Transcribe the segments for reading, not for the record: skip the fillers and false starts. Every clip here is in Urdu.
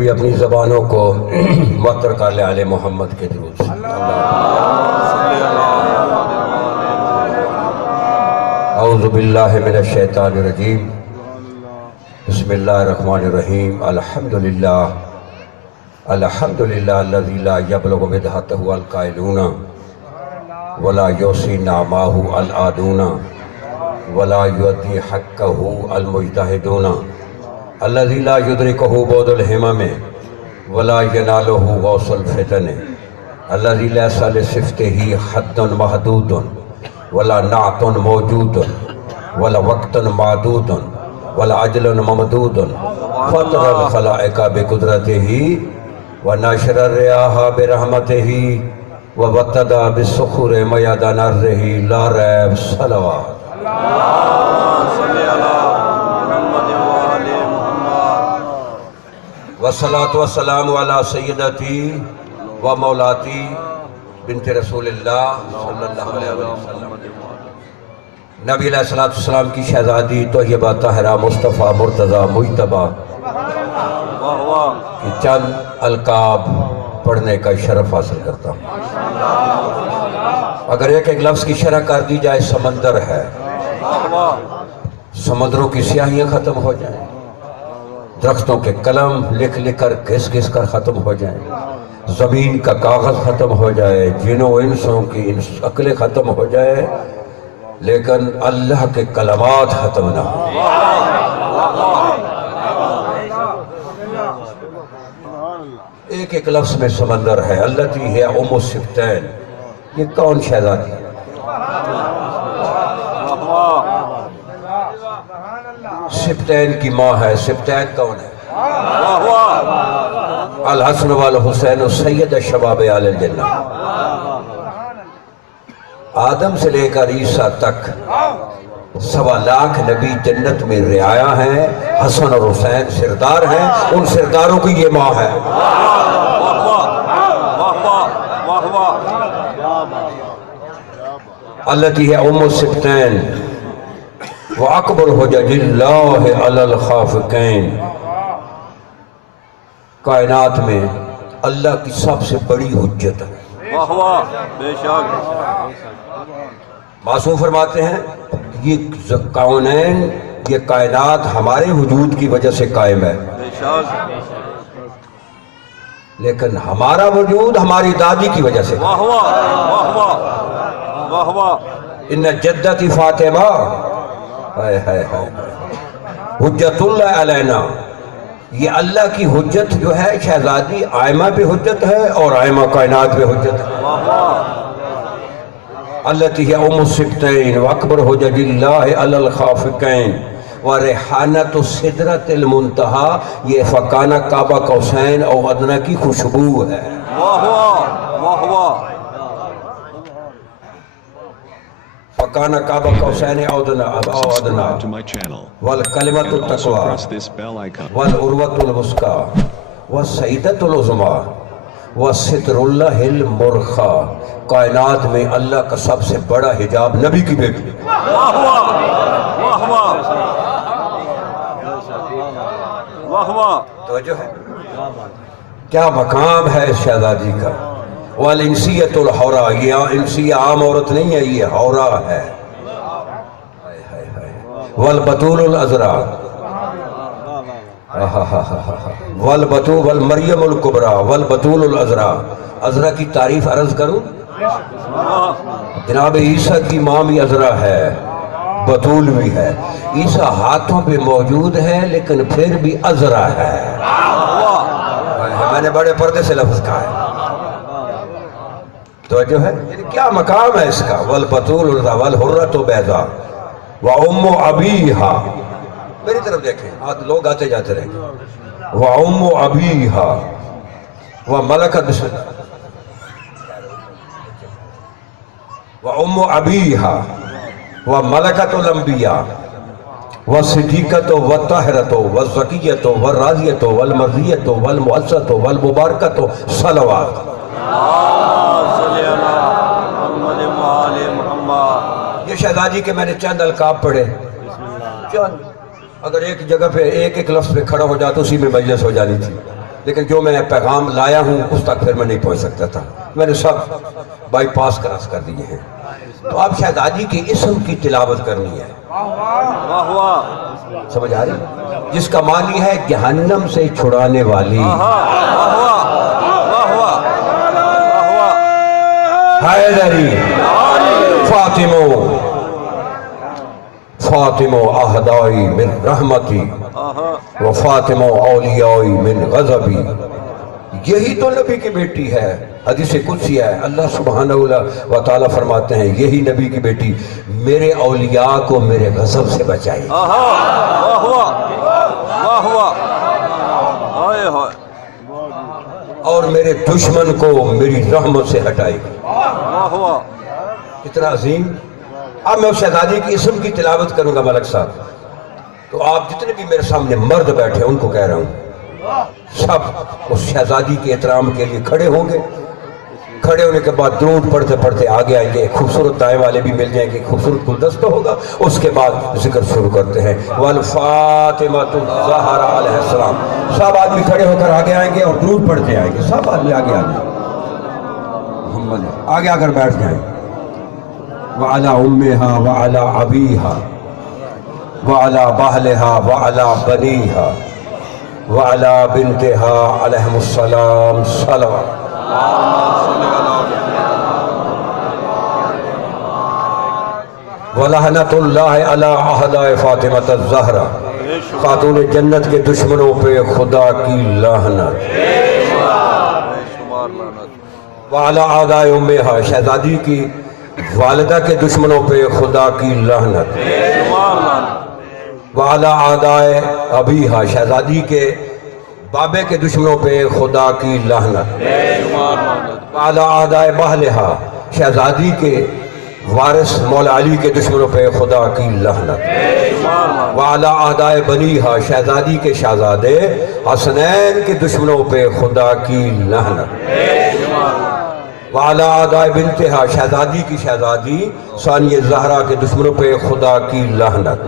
بھی اپنی زبانوں کو معطر کر لے آل محمد کے درود سے۔ اعوذ باللہ من الشیطان الرجیم، بسم اللہ الرحمن الرحیم۔ الحمدللہ الذی لا یبلغ مدحتہ القائلون ولا یوصی نعماہ العادون ولا یؤدی حقہ المجتہدون الذی لا یدرکہ بعد الہمم ولا ینالہ غوث الفتن الذی لیس لصفتہ حد محدود ولا نعت موجود ولا وقت معدود ولا عجل ممدود فطر الخلائق بقدرتہ ونشر الریاح برحمتہ وابتدى بالصخور میاد نرہ لا ریب صلوات۔ والصلاة والسلام علی سیدتی و مولاتی بنت رسول اللہ صلی اللہ علیہ وسلم، نبی علیہ السلام کی شہزادی طیبہ طاہرہ مصطفیٰ مرتضیٰ مجتبیٰ کی چند القاب پڑھنے کا شرف حاصل کرتا ہوں۔ اگر ایک ایک لفظ کی شرح کر دی جائے، سمندر ہے، سمندروں کی سیاہیاں ختم ہو جائیں، درختوں کے قلم لکھ لکھ کر گھس گھس کر ختم ہو جائیں، زمین کا کاغذ ختم ہو جائے، جنوں انسوں کی عقلیں ختم ہو جائے، لیکن اللہ کے کلمات ختم نہ ہو۔ ایک ایک لفظ میں سمندر ہے۔ التی ہے ام السبتین، یہ کون شہزادی ہے؟ سبتین کی ماں ہے۔ سبتین کون ہے؟ الحسن والحسین سید شباب آل الجنہ۔ آدم سے لے کر عیسیٰ تک 1.25 لاکھ نبی جنت میں رعایا ہیں، حسن اور حسین سردار ہیں، ان سرداروں کی یہ ماں ہے۔ التی ہے ام السبتین وَأَكْبَرُ حُجَجِ اللَّهِ عَلَى الْخَافِقَيْنِ، کائنات میں اللہ کی سب سے بڑی حجت ہے۔ معصوم فرماتے ہیں یہ کونین، یہ کائنات ہمارے وجود کی وجہ سے قائم ہے، لیکن ہمارا وجود ہماری دادی کی وجہ سے۔ ان جدتی فاطمہ حجت اللہ علینا، یہ اللہ کی حجت جو ہے شہزادی آئمہ پہ حجت ہے اور آئمہ کائنات پہ حجت ہے۔ التی ہے ام السبتین واکبر حجج اللہ علی الخافقین وریحانت السدرۃ المنتہا، یہ فکانہ کعبہ قوسین او ادنیٰ کی خوشبو ہے۔ فکانہ کعبہ قوسین او ادنیٰ والکلمۃ التقوی والعروۃ الوثقی والسیدۃ العظمیٰ وستر اللہ المرخی، کائنات میں اللہ کا سب سے بڑا حجاب نبی کی بیٹی۔ توجہ ہے، کیا مقام ہے اس شہزادی کا۔ والانسیۃ الحورا، یہ انسیہ عام عورت نہیں ہے، یہ حورا ہے۔ والبتول العذراء والبتول والمریم الکبریٰ والبتول العذراء، عذراء کی تعریف عرض کروں، جناب عیسیٰ کی ماں بھی عذراء ہے، بتول بھی ہے۔ عیسیٰ ہاتھوں پہ موجود ہے لیکن پھر بھی عذراء ہے۔ میں نے بڑے پردے سے لفظ کہا ہے، توجہ ہے، کیا مقام ہے اس کا۔ والبتول والحرۃ بیضاء وام ابیہا، میری طرف دیکھیں، لوگ آتے جاتے رہیں گے۔ وام ابیہا وملکت وام ابیہا وملکت الانبیاء والصدیقۃ والطاہرۃ والزکیۃ والراضیۃ والمرضیۃ والمعزۃ والمبارکۃ صلوات۔ یہ شہزادی کے میں نے چند القاب پڑھے، چند، اگر ایک جگہ پہ ایک ایک لفظ پہ کھڑا ہو جاتا اسی میں مجلس ہو جانی تھی۔ لیکن جو میں پیغام لایا ہوں اس تک پھر میں نہیں پہنچ سکتا تھا، میں نے سب بائی پاس کراس کر دیے ہیں۔ تو اب شہزادی کے اسم کی تلاوت کرنی ہے، سمجھ آ رہی؟ جس کا معنی ہے جہنم سے چھڑانے والی، حیدری فاطمہ فاطمہ اہدائی من رحمتی و فاطمہ اولیائی من غضبی۔ یہی تو نبی کی بیٹی ہے، حدیث قدسی ہے، اللہ سبحانہ و تعالیٰ فرماتے ہیں یہی نبی کی بیٹی میرے اولیاء کو میرے غضب سے بچائے، اور میرے دشمن کو میری رحمت سے ہٹائے گی۔ کتنا عظیم۔ اب میں اس شہزادی کی اسم کی تلاوت کروں گا ملک صاحب، تو آپ جتنے بھی میرے سامنے مرد بیٹھے ان کو کہہ رہا ہوں، سب اس شہزادی کے احترام کے لیے کھڑے ہوں گے۔ کھڑے ہونے کے بعد درود پڑھتے پڑھتے آگے آئیں گے، خوبصورت دائیں والے بھی مل جائیں گے، خوبصورت گلدستہ ہوگا، اس کے بعد ذکر شروع کرتے ہیں والفاطمۃ الزہرا علیہ السلام۔ سب آدمی کھڑے ہو کر آگے آئیں گے اور درود پڑھتے آئیں گے، سب آدمی آگے آئیں گے، محمد آگے آ کر بیٹھ جائیں۔ وعلی امہا وعلی ابیہا وعلی بہلہا وعلی بنیہا وعلی بنتہا علیہم السلام صلوات۔ وَلَحْنَةُ اللَّهِ عَلَىٰ أَعْدَاءِ فَاطِمَةَ الزَّهْرَا۔ خاتون جنت کے دشمنوں پہ خدا کی لعنت۔ وَعَلَىٰ أَعْدَاءِ أُمِّهَا، شہزادی کی والدہ کے دشمنوں پہ خدا کی لعنت۔ وَعَلَىٰ أَعْدَاءِ أَبِيهَا، شہزادی کے بابے کے دشمنوں پہ خدا کی لعنت۔ وَعَلَىٰ أَعْدَاءِ بَهْلِهَا، شہزادی کے وارث مولا علی کے دشمنوں پہ خدا کی لعنت۔ وعلیٰ أعداء بنیہا، شہزادی کے شہزادے حسنین کے دشمنوں پہ خدا کی لعنت۔ وعلیٰ أعداء بنتہا، شہزادی کی شہزادی ثانیہ زہرا کے دشمنوں پہ خدا کی لعنت۔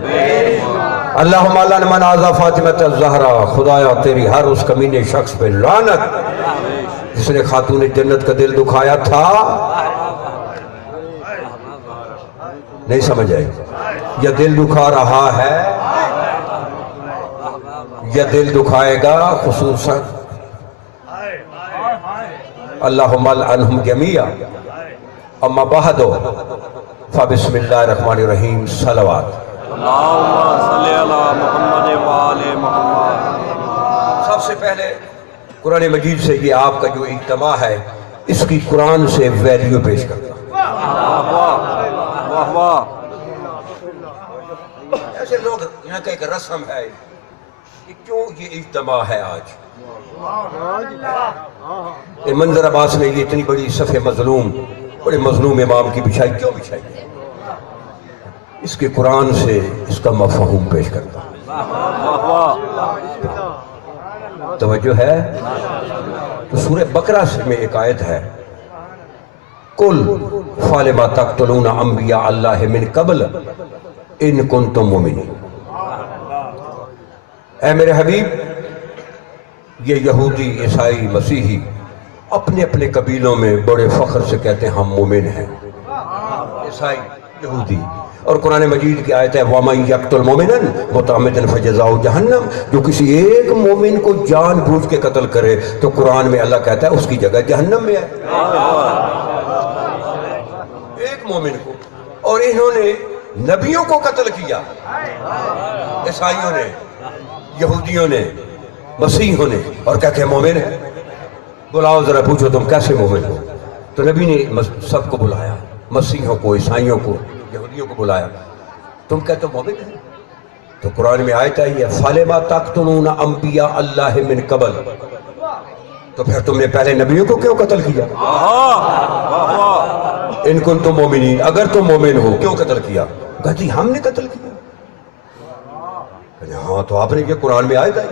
اللہم لعن من آذى فاطمۃ الزہرا، خدایا تیری ہر اس کمینے شخص پہ لعنت جس نے خاتون جنت کا دل دکھایا تھا۔ نہیں سمجھ آئی؟ یا دل دکھا رہا ہے یا دل دکھائے گا خصوصاً۔ اللہم لعنہم جمیعا، اما بعد فبسم اللہ الرحمن الرحیم، صلوات۔ اللہم صلی علی محمد وآل محمد۔ سب سے پہلے قرآن مجید سے یہ آپ کا جو اجتماع ہے اس کی قرآن سے ویلیو پیش کرتا ہوں۔ واہ واہ۔ ایسے لوگ یہاں کا ایک رسم ہے کہ کیوں یہ اجتماع ہے آج؟ منظر عباس نے یہ اتنی بڑی صف مظلوم، بڑے مظلوم امام کی بچھائی کیوں بچھائی؟ اس کے قرآن سے اس کا مفہوم پیش کرتا ہوں۔ توجہ ہے؟ تو سورہ بقرہ میں ایک آیت ہے، قل فَلِمَ تَقْتُلُونَ أَنْبِيَاءَ اللَّهِ مِنْ قَبْلَ إِن كُنتُم مُؤْمِنِينَ۔ اے میرے حبیب، یہ یہودی، عیسائی، مسیحی اپنے اپنے قبیلوں میں بڑے فخر سے کہتے ہیں ہم مومن ہیں، عیسائی، یہودی۔ اور قرآن مجید کی آیت ہے وَمَنْ يَقْتُلْ مُؤْمِنًا مُتَعَمِّدًا فَجَزَاؤُهُ جَهَنَّمُ، جو کسی ایک مومن کو جان بوجھ کے قتل کرے تو قرآن میں اللہ کہتا ہے اس کی جگہ جہنم میں ہے، ایک مومن کو۔ اور انہوں نے نبیوں کو قتل کیا، عیسائیوں نے، یہودیوں نے، مسیحیوں نے، اور کہتے ہیں مومن ہے۔ بلاؤ ذرا پوچھو تم کیسے مومن ہو؟ تو نبی نے سب کو بلایا، مسیحیوں کو، عیسائیوں کو، یہودیوں کو بلایا، تم کہتے ہو مومن ہے؟ تو قرآن میں آیت آئی ہے فَلِمَ تَقْتُلُونَ أَنْبِيَاءَ اللَّهِ مِنْ قَبْلَ، تو پھر تم نے پہلے نبیوں کو کیوں قتل کیا؟ ان کنتم مومنین، اگر تم مومن ہو کیوں قتل کیا؟ کہتی ہم نے قتل کیا۔ ہاں تو آپ نے یہ قرآن میں آیت آئی،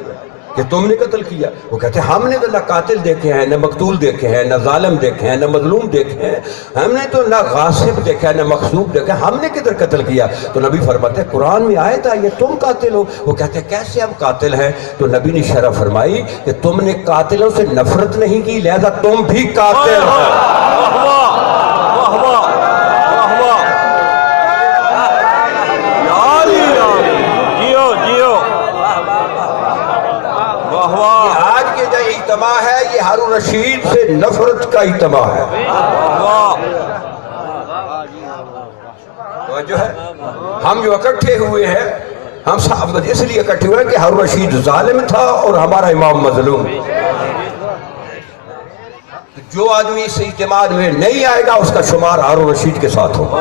کہ تم نے قتل کیا؟ وہ کہتے ہیں ہم نے تو نہ قاتل دیکھے ہیں، نہ مقتول دیکھے ہیں، نہ ظالم دیکھے ہیں، نہ مظلوم دیکھے ہیں، ہم نے تو نہ غاصب دیکھا ہے، نہ مغصوب دیکھا ہے، ہم نے کدھر قتل کیا؟ تو نبی فرماتے ہیں قرآن میں آیا تھا یہ تم قاتل ہو۔ وہ کہتے ہیں کیسے ہم قاتل ہیں؟ تو نبی نے شرح فرمائی کہ تم نے قاتلوں سے نفرت نہیں کی، لہذا تم بھی قاتل ہو۔ آج کے جو اجتماع ہے یہ ہارون رشید سے نفرت کا اجتماع ہے۔ جو ہے ہم جو اکٹھے ہوئے ہیں، ہم صاحب اس لیے اکٹھے ہوئے ہیں کہ ہارون رشید ظالم تھا اور ہمارا امام مظلوم۔ جو آدمی اس اجتماع میں نہیں آئے گا اس کا شمار ہارون رشید کے ساتھ ہوگا۔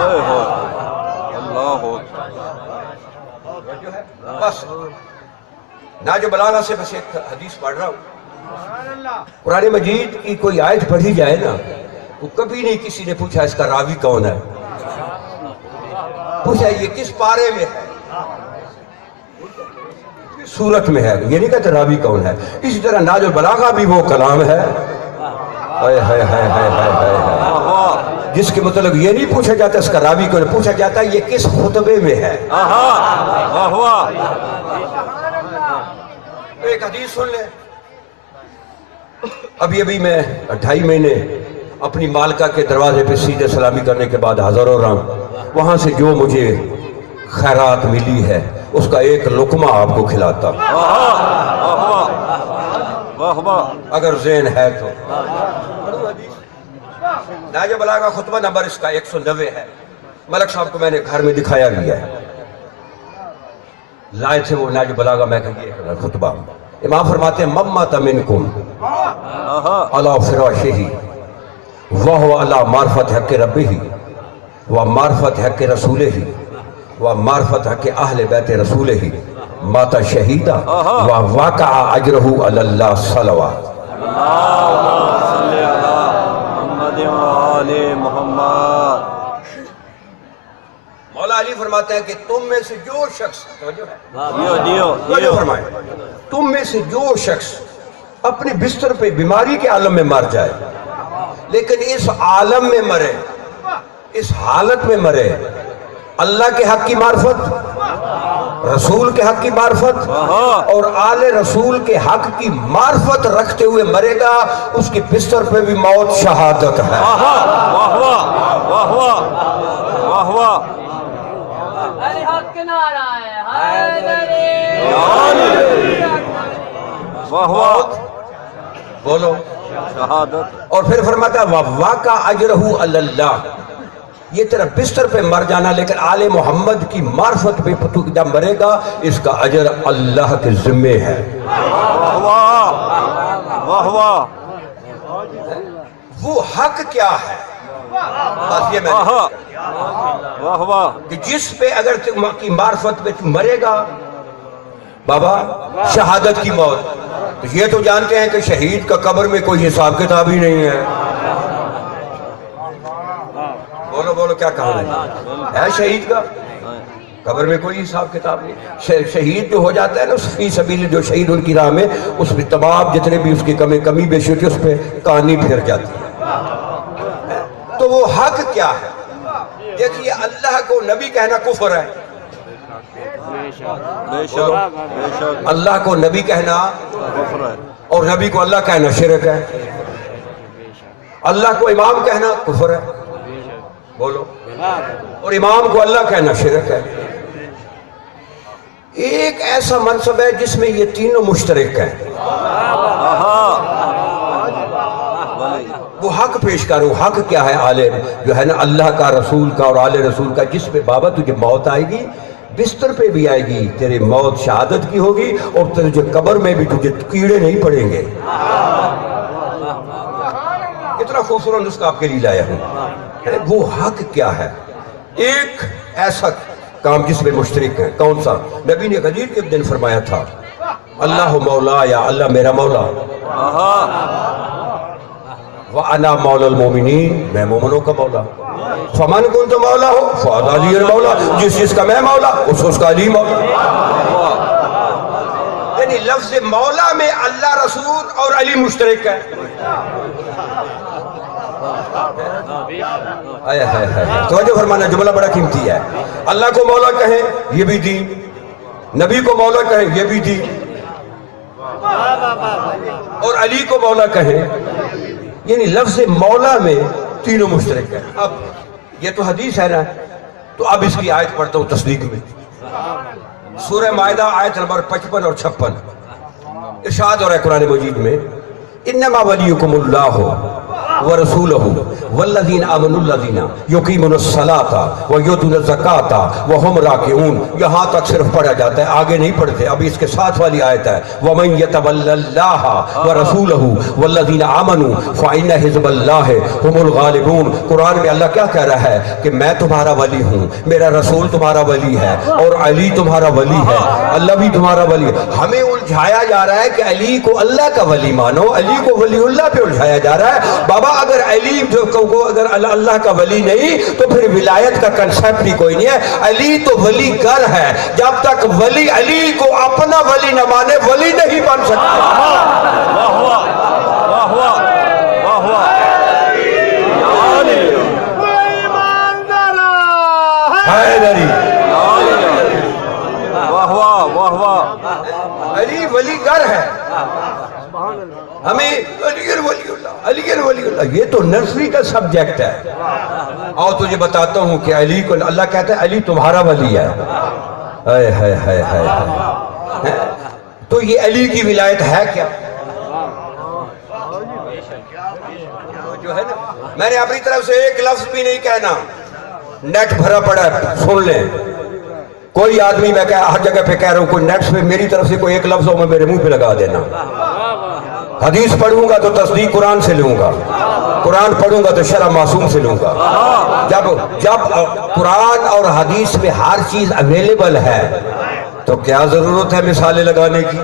بس ناج بلاغہ سے بس ایک حدیث پڑھ رہا ہوں۔ قرآن مجید کی کوئی آیت پڑھی جائے نا، تو کبھی نہیں کسی نے پوچھا اس کا راوی کون ہے، پوچھا یہ کس پارے میں ہے، کس صورت میں ہے، یہ نہیں کہتے راوی کون ہے۔ اسی طرح ناج البلاغہ بھی وہ کلام ہے جس کے مطلب یہ نہیں پوچھا جاتا اس کا راوی کون ہے، پوچھا جاتا ہے یہ کس خطبے میں ہے۔ ایک حدیث سن لیں۔ ابھی میں 2.5 مہینے اپنی مالکہ کے دروازے پہ سیدھے سلامی کرنے کے بعد حاضر ہو رہا ہوں، وہاں سے جو مجھے خیرات ملی ہے اس کا ایک لقمہ آپ کو کھلاتا ہوں اگر ذہن ہے تو۔ ناج بلاغہ خطبہ نمبر اس کا 190 ہے۔ ملک صاحب کو میں نے گھر میں دکھایا بھی ہے، لائے تھے وہ ناج بلاغہ میں کہ یہ خطبہ۔ امام فرماتے ہیں ممت منکم علی فراشہ وہو علی معرفت حق ربہ ومعرفت حق رسولہ ومعرفت حق اہل بیت رسولہ مات شہیدہ ووقع اجرہ علی اللہ صلوات۔ مولا علی فرماتے ہیں کہ تم میں سے جو شخص فرمائے تم میں سے جو شخص اپنے بستر پہ بیماری کے عالم میں مر جائے لیکن اس عالم میں مرے، اس حالت میں مرے اللہ کے حق کی معرفت، رسول کے حق کی معرفت اور آل رسول کے حق کی معرفت رکھتے ہوئے مرے گا، اس کی بستر پہ بھی موت شہادت ہے۔ بولو شہادت۔ اور پھر فرماتا ہے وَوَّقَعَ أَجْرَهُ عَلَى اللَّهِ، یہ تیرا بستر پہ مر جانا لیکن آل محمد کی معرفت پہ تو جب مرے گا اس کا اجر اللہ کے ذمے ہے۔ وہ حق کیا ہے؟ بس یہ میں کہ جس پہ اگر کی معرفت پہ تو مرے گا بابا شہادت کی موت، تو یہ تو جانتے ہیں کہ شہید کا قبر میں کوئی حساب کتاب ہی نہیں ہے۔ بولو کیا کہا ہے شہید کا قبر میں کوئی حساب کتاب نہیں۔ شہید جو ہو جاتا ہے نا فی سبیل، جو شہید ان کی راہ میں، اس میں تمام جتنے بھی اس کی کمی بیشی ہوتی ہے اس پہ کہانی پھر جاتی ہے۔ تو وہ حق کیا ہے؟ دیکھیے اللہ کو نبی کہنا کفر ہے، اللہ کو نبی کہنا اور نبی کو اللہ کہنا شرک ہے، اللہ کو امام کہنا کفر ہے، بولو، اور امام کو اللہ کہنا شرک ہے۔ ایک ایسا منصب ہے جس میں یہ تینوں مشترک ہیں، وہ حق پیش کرو۔ حق کیا ہے؟ عالم جو ہے نا اللہ کا، رسول کا اور آل رسول کا، جس پہ بابا تجھے موت آئے گی بستر پہ بھی آئے گی، تیرے موت شہادت کی ہوگی اور تجھے قبر میں بھی تجھے کیڑے نہیں پڑیں گے۔ اتنا خوبصورت نسخہ آپ کے لیے لایا ہوں۔ وہ حق کیا ہے؟ ایک ایسا کام جس میں مشترک ہے، کون سا؟ نبی نے غدیر کے دن فرمایا تھا اللہ مولا، یا اللہ میرا مولا، وَأَنَا مَوْلَى الْمُؤْمِنِينَ، میں مومنوں کا مولا، فَمَنْ كُنْتُ مَوْلَاهُ فَهَذَا عَلِيٌّ الْمَوْلَى، جس کا میں مولا اس کا علی مولا۔ یعنی لفظ مولا میں اللہ رسول اور علی مشترک ہے. توجہ فرمانا، جملہ بڑا قیمتی ہے. اللہ کو مولا کہیں یہ بھی دین، نبی کو مولا کہیں یہ بھی دین، اور علی کو مولا کہیں، یعنی لفظ مولا میں تینوں مشترک ہیں. اب یہ تو حدیث ہے نا، تو اب اس کی آیت پڑھتا ہوں تصدیق میں. سورہ مائدہ آیت نمبر 55 اور 56 ارشاد ہو رہا ہے قرآن مجید میں، انما ولیکم اللہ ورسولہ والذین آمنوا الذین یقیمون الصلاۃ ویؤتون الزکاۃ وہم راکعون. یہاں تک صرف پڑھا جاتا ہے، آگے نہیں پڑھتے. ابھی اس کے ساتھ والی آیت ہے ومن یتول اللہ ورسولہ والذین آمنوا فإن حزب اللہ هم الغالبون. قرآن میں اللہ کیا کہہ رہا ہے کہ میں تمہارا ولی ہوں، میرا رسول تمہارا ولی ہے، اور علی تمہارا ولی ہے، اللہ بھی تمہارا ولی ہے. ہمیں الجھایا جا رہا ہے کہ علی کو اللہ کا ولی مانو، علی کو ولی اللہ پہ الجھایا جا رہا ہے. بابا اگر علی جو کو اگر اللہ کا ولی نہیں تو پھر ولایت کا کنسپٹ ہی کوئی نہیں ہے. علی تو ولی گر ہے، جب تک ولی علی کو اپنا ولی نہ مانے ولی نہیں بن سکتا. واہ واہ واہ واہ واہ واہ. حیدری واہ واہ واہ واہ. علی ولی گر ہے. ہمیں علی ولی اللہ، علی ولی اللہ، یہ تو نرسری کا سبجیکٹ ہے. اور تجھے بتاتا ہوں کہ علی کو اللہ کہتا ہے علی تمہارا ولی ہے. تو یہ علی کی ولایت ہے کیا؟ جو ہے نا، میں نے اپنی طرف سے ایک لفظ بھی نہیں کہنا، نیٹ بھرا پڑا ہے، سن لیں. کوئی آدمی میں ہر جگہ پہ کہہ رہا ہوں، کوئی نیٹ پہ میری طرف سے کوئی ایک لفظ ہو میں میرے منہ پہ لگا دینا. حدیث پڑھوں گا تو تصدیق قرآن سے لوں گا، قرآن پڑھوں گا تو شرع معصوم سے لوں گا. جب قرآن اور حدیث میں ہر چیز اویلیبل ہے تو کیا ضرورت ہے مثالیں لگانے کی؟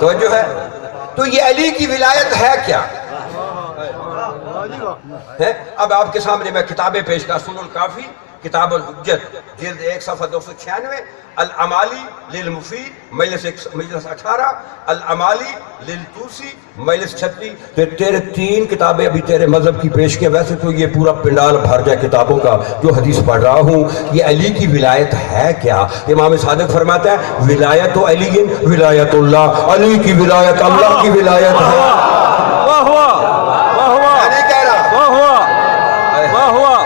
توجہ ہے. تو یہ علی کی ولایت ہے کیا؟ اب آپ کے سامنے میں کتابیں پیش کر، اصول الکافی کتاب الحجت جلد 1 صفحہ 296، الامالی للمفید مجلس 18، الامالی للطوسی مجلس 36. تیرے 3 کتابیں ابھی تیرے مذہب کی پیش کی. ویسے تو یہ پورا پنڈال بھر جائے کتابوں کا جو حدیث پڑھ رہا ہوں. یہ علی کی ولایت ہے کیا؟ امام صادق فرماتا ہے ولایت علی ولایت اللہ، علی کی ولایت اللہ کی ولایت ہے. واہ واہ واہ واہ. میں نہیں کہہ رہا، واہ واہ واہ واہ.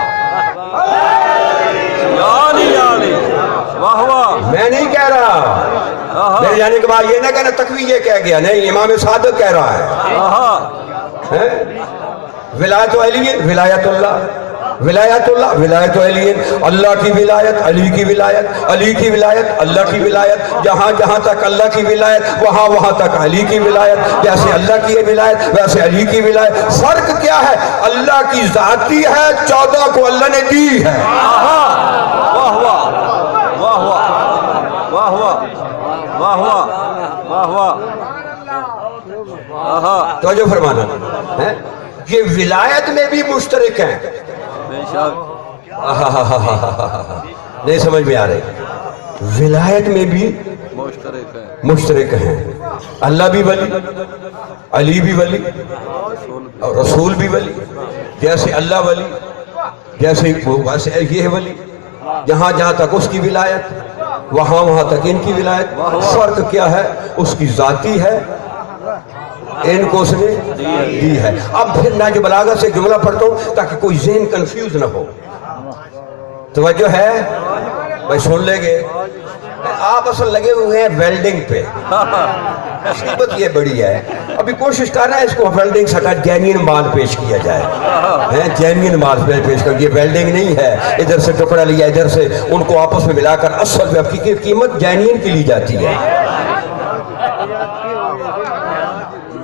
میں نہیں کہہ رہا، میرے جانے کے بعد یہ نہ کہنا تقوی یہ کہہ گیا، نہیں، امام صادق کہہ رہا ہے. ولایت علی ولایت اللہ، ولایت اللہ ولایت علی، اللہ کی ولایت، علی کی ولایت، علی کی ولایت، اللہ کی ولایت. جہاں جہاں تک اللہ کی ولایت وہاں وہاں تک علی کی ولایت. جیسے اللہ کی ولایت ویسے علی کی ولایت. فرق کیا ہے؟ اللہ کی ذاتی ہے، 14 کو اللہ نے دی ہے. واہ واہ واہ واہ واہ واہ واہ واہ واہ. توجہ فرمانا، یہ ولایت میں بھی مشترک ہیں. بے شک. نہیں سمجھ میں آ رہی. ولایت میں بھی مشترک ہے. مشترک ہیں. اللہ بھی ولی، علی بھی ولی، اور رسول بھی ولی. جیسے اللہ ولی جیسے ویسے یہ ولی. جہاں جہاں تک اس کی ولایت وہاں وہاں تک ان کی ولایت. فرق کیا ہے؟ اس کی ذاتی ہے، ان کو اس نے دی ہے. اب پھر نہج بلاغت سے جملہ پڑھتا ہوں تاکہ کوئی ذہن کنفیوز نہ ہو. توجہ ہے بھائی؟ سن لیں گے. آپ اصل لگے ہوئے ہیں ویلڈنگ پہ. مصیبت یہ بڑی ہے، ابھی کوشش کر رہا ہے اس کو ویلڈنگ سٹا جینین مال پیش کیا جائے. جینین مال پیش کر، یہ ویلڈنگ نہیں ہے. ادھر سے ٹکڑا لیا ادھر سے، ان کو آپس میں ملا کر اصل میں کی قیمت جینین کی لی جاتی ہے.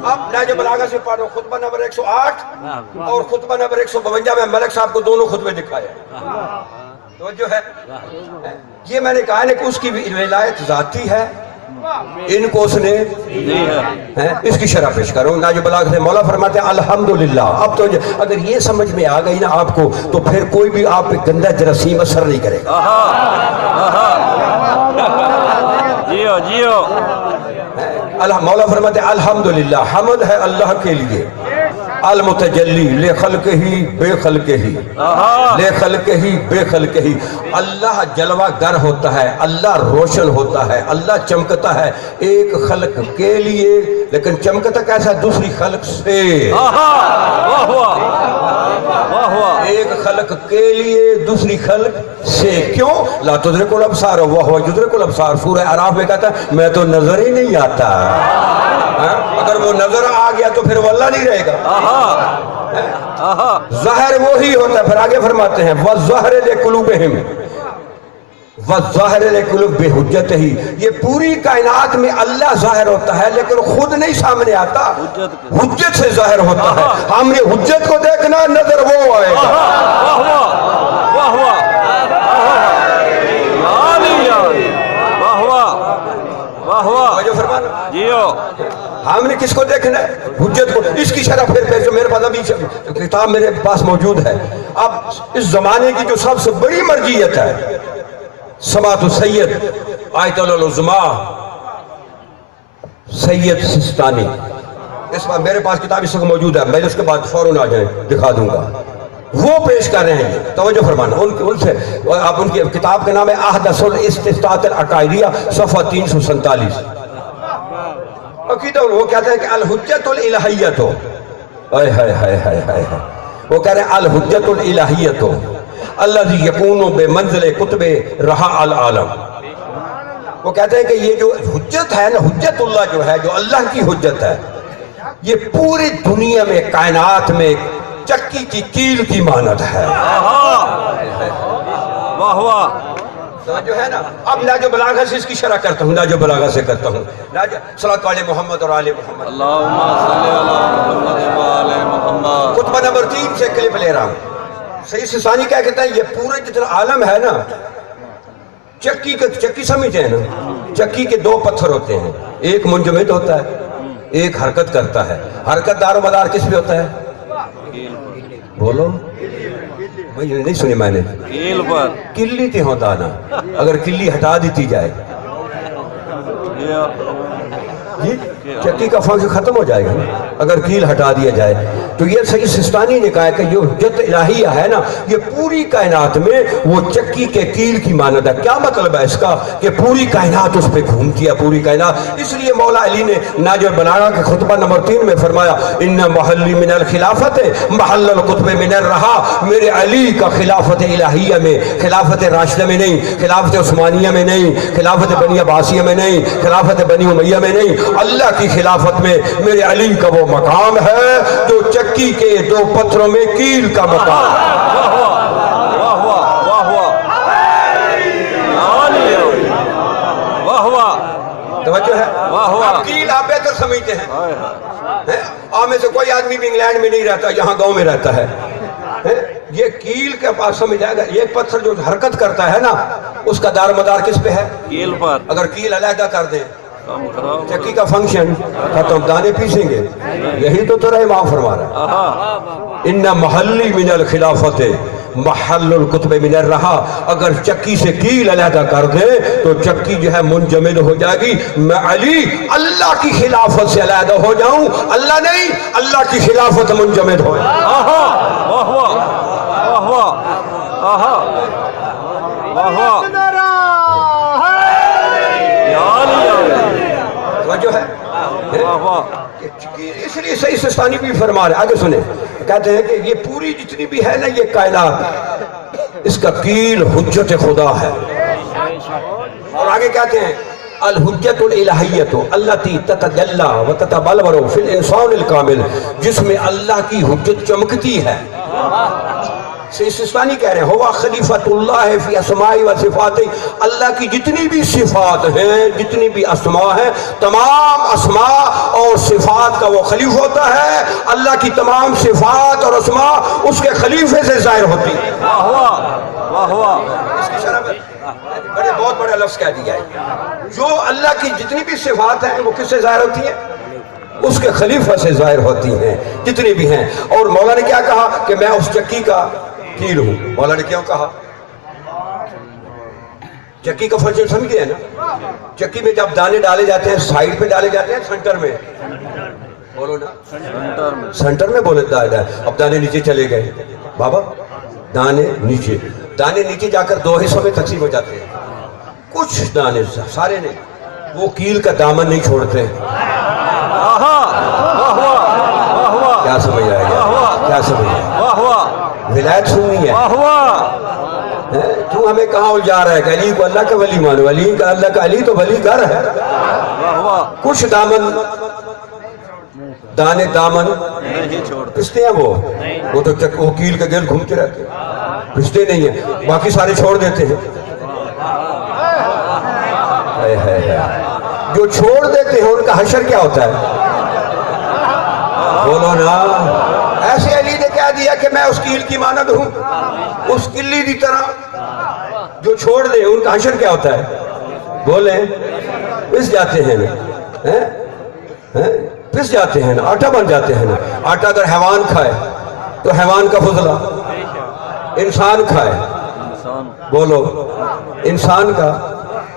اب نہج بلاغت سے پڑھو خطبہ نمبر 108 اور خطبہ نمبر 152 میں ملک صاحب کو دونوں خطبے دکھائے. توجہ ہے. یہ میں نے کہا کہ اس کی ولایت ذاتی ہے، ان کو اس نے اس کی شرح پیش کروں. نہج بلاغت سے مولا فرماتے ہیں الحمدللہ. اب تو اگر یہ سمجھ میں آ گئی نا آپ کو تو پھر کوئی بھی آپ پہ گندہ جراثیم اثر نہیں کرے گا. جی مولا فرماتے ہیں الحمدللہ، حمد ہے اللہ کے لیے، المتجلی لے خلق ہی بے خلق ہی، لے خلق ہی بے خلق ہی۔ اللہ جلوہ گر ہوتا ہے، اللہ روشن ہوتا ہے، اللہ چمکتا ہے ایک خلق کے لیے، لیکن چمکتا کیسا ہے؟ دوسری خلق سے۔ ایک خلق کے لیے دوسری خلق سے۔ کیوں؟ لا تدرک الابصار وہو یدرک الابصار، سورہ اعراف میں کہتا ہے میں تو نظر ہی نہیں آتا۔ اگر وہ نظر آ گیا تو پھر وہ اللہ نہیں رہے گا۔ ظاہر وہی ہوتا ہے، پھر آگے فرماتے ہیں وَالظَّاهِرِ لِقُلُوبِهِمْ وَالظَّاهِرِ لِقُلُوبِ بِحُجَّتِهِ، یہ پوری کائنات میں اللہ ظاہر ہوتا ہے لیکن خود نہیں سامنے آتا، حجت سے ظاہر ہوتا ہے۔ ہم نے حجت کو دیکھنا، نظر وہ آئے گا۔ ہم نے کس کو دیکھنا ہے؟ حجت کو۔ اس کی شرح پھر جو میرے پاس ابھی کتاب میرے پاس موجود ہے، اب اس زمانے کی جو سب سے بڑی مرجعیت ہے، سماعت السید آیت العظمیٰ سید سستانی، اس بار میرے پاس کتاب اس وقت موجود ہے، میں اس کے بعد فوراً آ جائیں دکھا دوں گا۔ وہ پیش کر رہے ہیں، توجہ فرمانا ان سے۔ آپ ان کی کتاب کا نام ہے احدث الاستفتاء العقائدیہ، صفحہ 347۔ عقیدہ وہ کہتے ہیں کہ الحجت الالہیت، وہ کہہ رہے ہیں الحجت الالہیت الذی یکون بمنزل کتب رہا العالم۔ وہ کہتے ہیں کہ یہ جو حجت ہے نا، حجت اللہ جو ہے، جو اللہ کی حجت ہے، یہ پوری دنیا میں کائنات میں چکی کی کیل کی مانند ہے۔ واہ واہ، جو ہے نا، اب لاجو بلاغہ سے اس کی شرح کرتا ہوں، لاجو بلاغہ سے کرتا ہوں۔ صلاۃ علی محمد اور آل محمد، اللہم صلی علی محمد و آل محمد۔ خطبہ نمبر 3 سے کلپ لے رہا ہوں۔ سید سستانی کیا کہتا ہے؟ یہ پورے جتنا عالم ہے نا، چکی سمجھتے ہیں نا، چکی کے 2 پتھر ہوتے ہیں، ایک منجمد ہوتا ہے، ایک حرکت کرتا ہے۔ حرکت دار و مدار کس پہ ہوتا ہے؟ بولو، نہیں سنی میں نے؟ کیل پر۔ کلی تے ہوتا نا، اگر کلی ہٹا دیتی جائے جی چکی کا فنکشن ختم ہو جائے گا اگر کیل ہٹا دیا جائے۔ تو یہ سید سستانی نے کہا کہ یہ حجت الہیہ ہے نا، یہ پوری کائنات میں وہ چکی کے کیل کی مانند ہے۔ کیا مطلب ہے اس کا؟ کہ پوری کائنات اس پہ گھومتی ہے، پوری کائنات۔ اس لیے مولا علی نے ناجر بلاغہ کے خطبہ نمبر 3 میں فرمایا ان محلی من الخلافت محل القطب من الرہا، میرے علی کا خلافت الہیہ میں، خلافت راشدہ میں نہیں، خلافت عثمانیہ میں نہیں، خلافت بنی عباسیہ میں نہیں، خلافت بنی امیہ میں نہیں، اللہ کی خلافت میں میرے علی کا وہ مقام ہے جو چکی کے 2 پتھروں میں کیل کا مقام ہے۔ توجہ ہے؟ اب کیل آپ بہتر سمجھتے ہیں، آپ میں سے کوئی آدمی بھی انگلینڈ میں نہیں رہتا، یہاں گاؤں میں رہتا ہے۔ یہ کیل کے پاس سمجھ جائے گا، یہ پتھر جو حرکت کرتا ہے نا، اس کا دار مدار کس پہ ہے؟ کیل پر۔ اگر کیل علیحدہ کر دیں چکی کا فنکشن ختم، دانے پیسیں گے۔ یہی تو ترہ امام فرما رہا ہے ان محلی من الخلافت محل القطب من الرہا، اگر چکی سے کیل علیحدہ کر دے تو چکی جو ہے منجمد ہو جائے گی۔ میں علی اللہ کی خلافت سے علیحدہ ہو جاؤں، اللہ نہیں، اللہ کی خلافت منجمد ہو جائے۔ جو ہے اس لیے سید سستانی بھی فرما رہے، آگے سنیں، کہتے ہیں کہ یہ پوری جتنی بھی ہے نا یہ کائنات، اس کا کیل حجت خدا ہے۔ اور آگے کہتے ہیں الحجت الالہیت التی تتجلی وتتبلور فی الانسان الکامل، جس میں اللہ کی حجت چمکتی ہے۔ سید سستانی کہہ رہے ہیں ہوا خلیفۃ اللہ فی اسماء و صفات، اللہ کی جتنی بھی صفات ہیں، جتنی بھی اسماء ہیں، تمام اسماء اور صفات کا وہ خلیفہ ہوتا ہے۔ اللہ کی تمام صفات اور اسماء اس کے خلیفے سے ظاہر ہوتی ہیں۔ اس کی شرح میں بہت بڑا لفظ کہہ دیا ہے، جو اللہ کی جتنی بھی صفات ہیں وہ کس سے ظاہر ہوتی ہیں؟ اس کے خلیفہ سے ظاہر ہوتی ہیں جتنی بھی ہیں۔ اور مولا نے کیا کہا کہ میں اس چکی کا کیل ہوں۔ مولا نے کیوں کہا؟ چکی کا فنکشن سمجھ گئے نا؟ چکی میں جب دانے ڈالے جاتے ہیں سائڈ پہ ڈالے جاتے ہیں سنٹر میں؟ بولو نا سنٹر میں بولے دانے. اب دانے نیچے چلے گئے بابا، دانے نیچے جا کر دو حصوں میں تقسیم ہو جاتے ہیں. کچھ دانے سارے نہیں، وہ کیل کا دامن نہیں چھوڑتے. کیا سمجھ رہا ہے؟ کیا سمجھ رہا ہے؟ ولایت سننی ہے. تو ہمیں کہاں الجھا رہا ہے کہ علی کو اللہ کا ولی مانو، علی کا اللہ کا علی تو ولی گھر ہے. کچھ دانے دامن پستے ہیں، وہ تو وہ کیل کے گرد گھومتے رہتے ہیں، پستے نہیں ہیں، باقی سارے چھوڑ دیتے ہیں. جو چھوڑ دیتے ہیں ان کا حشر کیا ہوتا ہے؟ بولو نا. ایسے علی نے کہہ دیا کہ میں اس کیل کی مانند ہوں، اس کلی کی طرح. جو چھوڑ دے ان کا حشر کیا ہوتا ہے؟ بولیں. پس جاتے ہیں نا، پس جاتے ہیں نا، آٹا بن جاتے ہیں نا. آٹا اگر حیوان کھائے تو حیوان کا فضلہ، انسان کھائے بولو انسان کا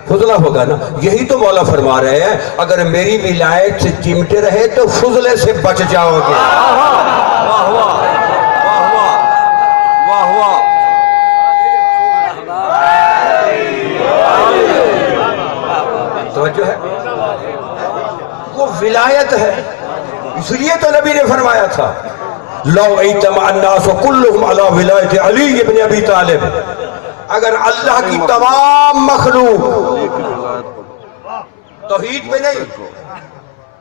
فضلہ ہوگا نا. یہی تو مولا فرما رہے ہیں اگر میری ولایت سے چمٹے رہے تو فضلے سے بچ جاؤ گے. توجہ ہے؟ وہ ولایت ہے. اس لیے تو نبی نے فرمایا تھا لو اجتمع الناس كلهم على ولایت علی ابن ابی طالب. اگر اللہ کی تمام مخلوق توحید پہ نہیں،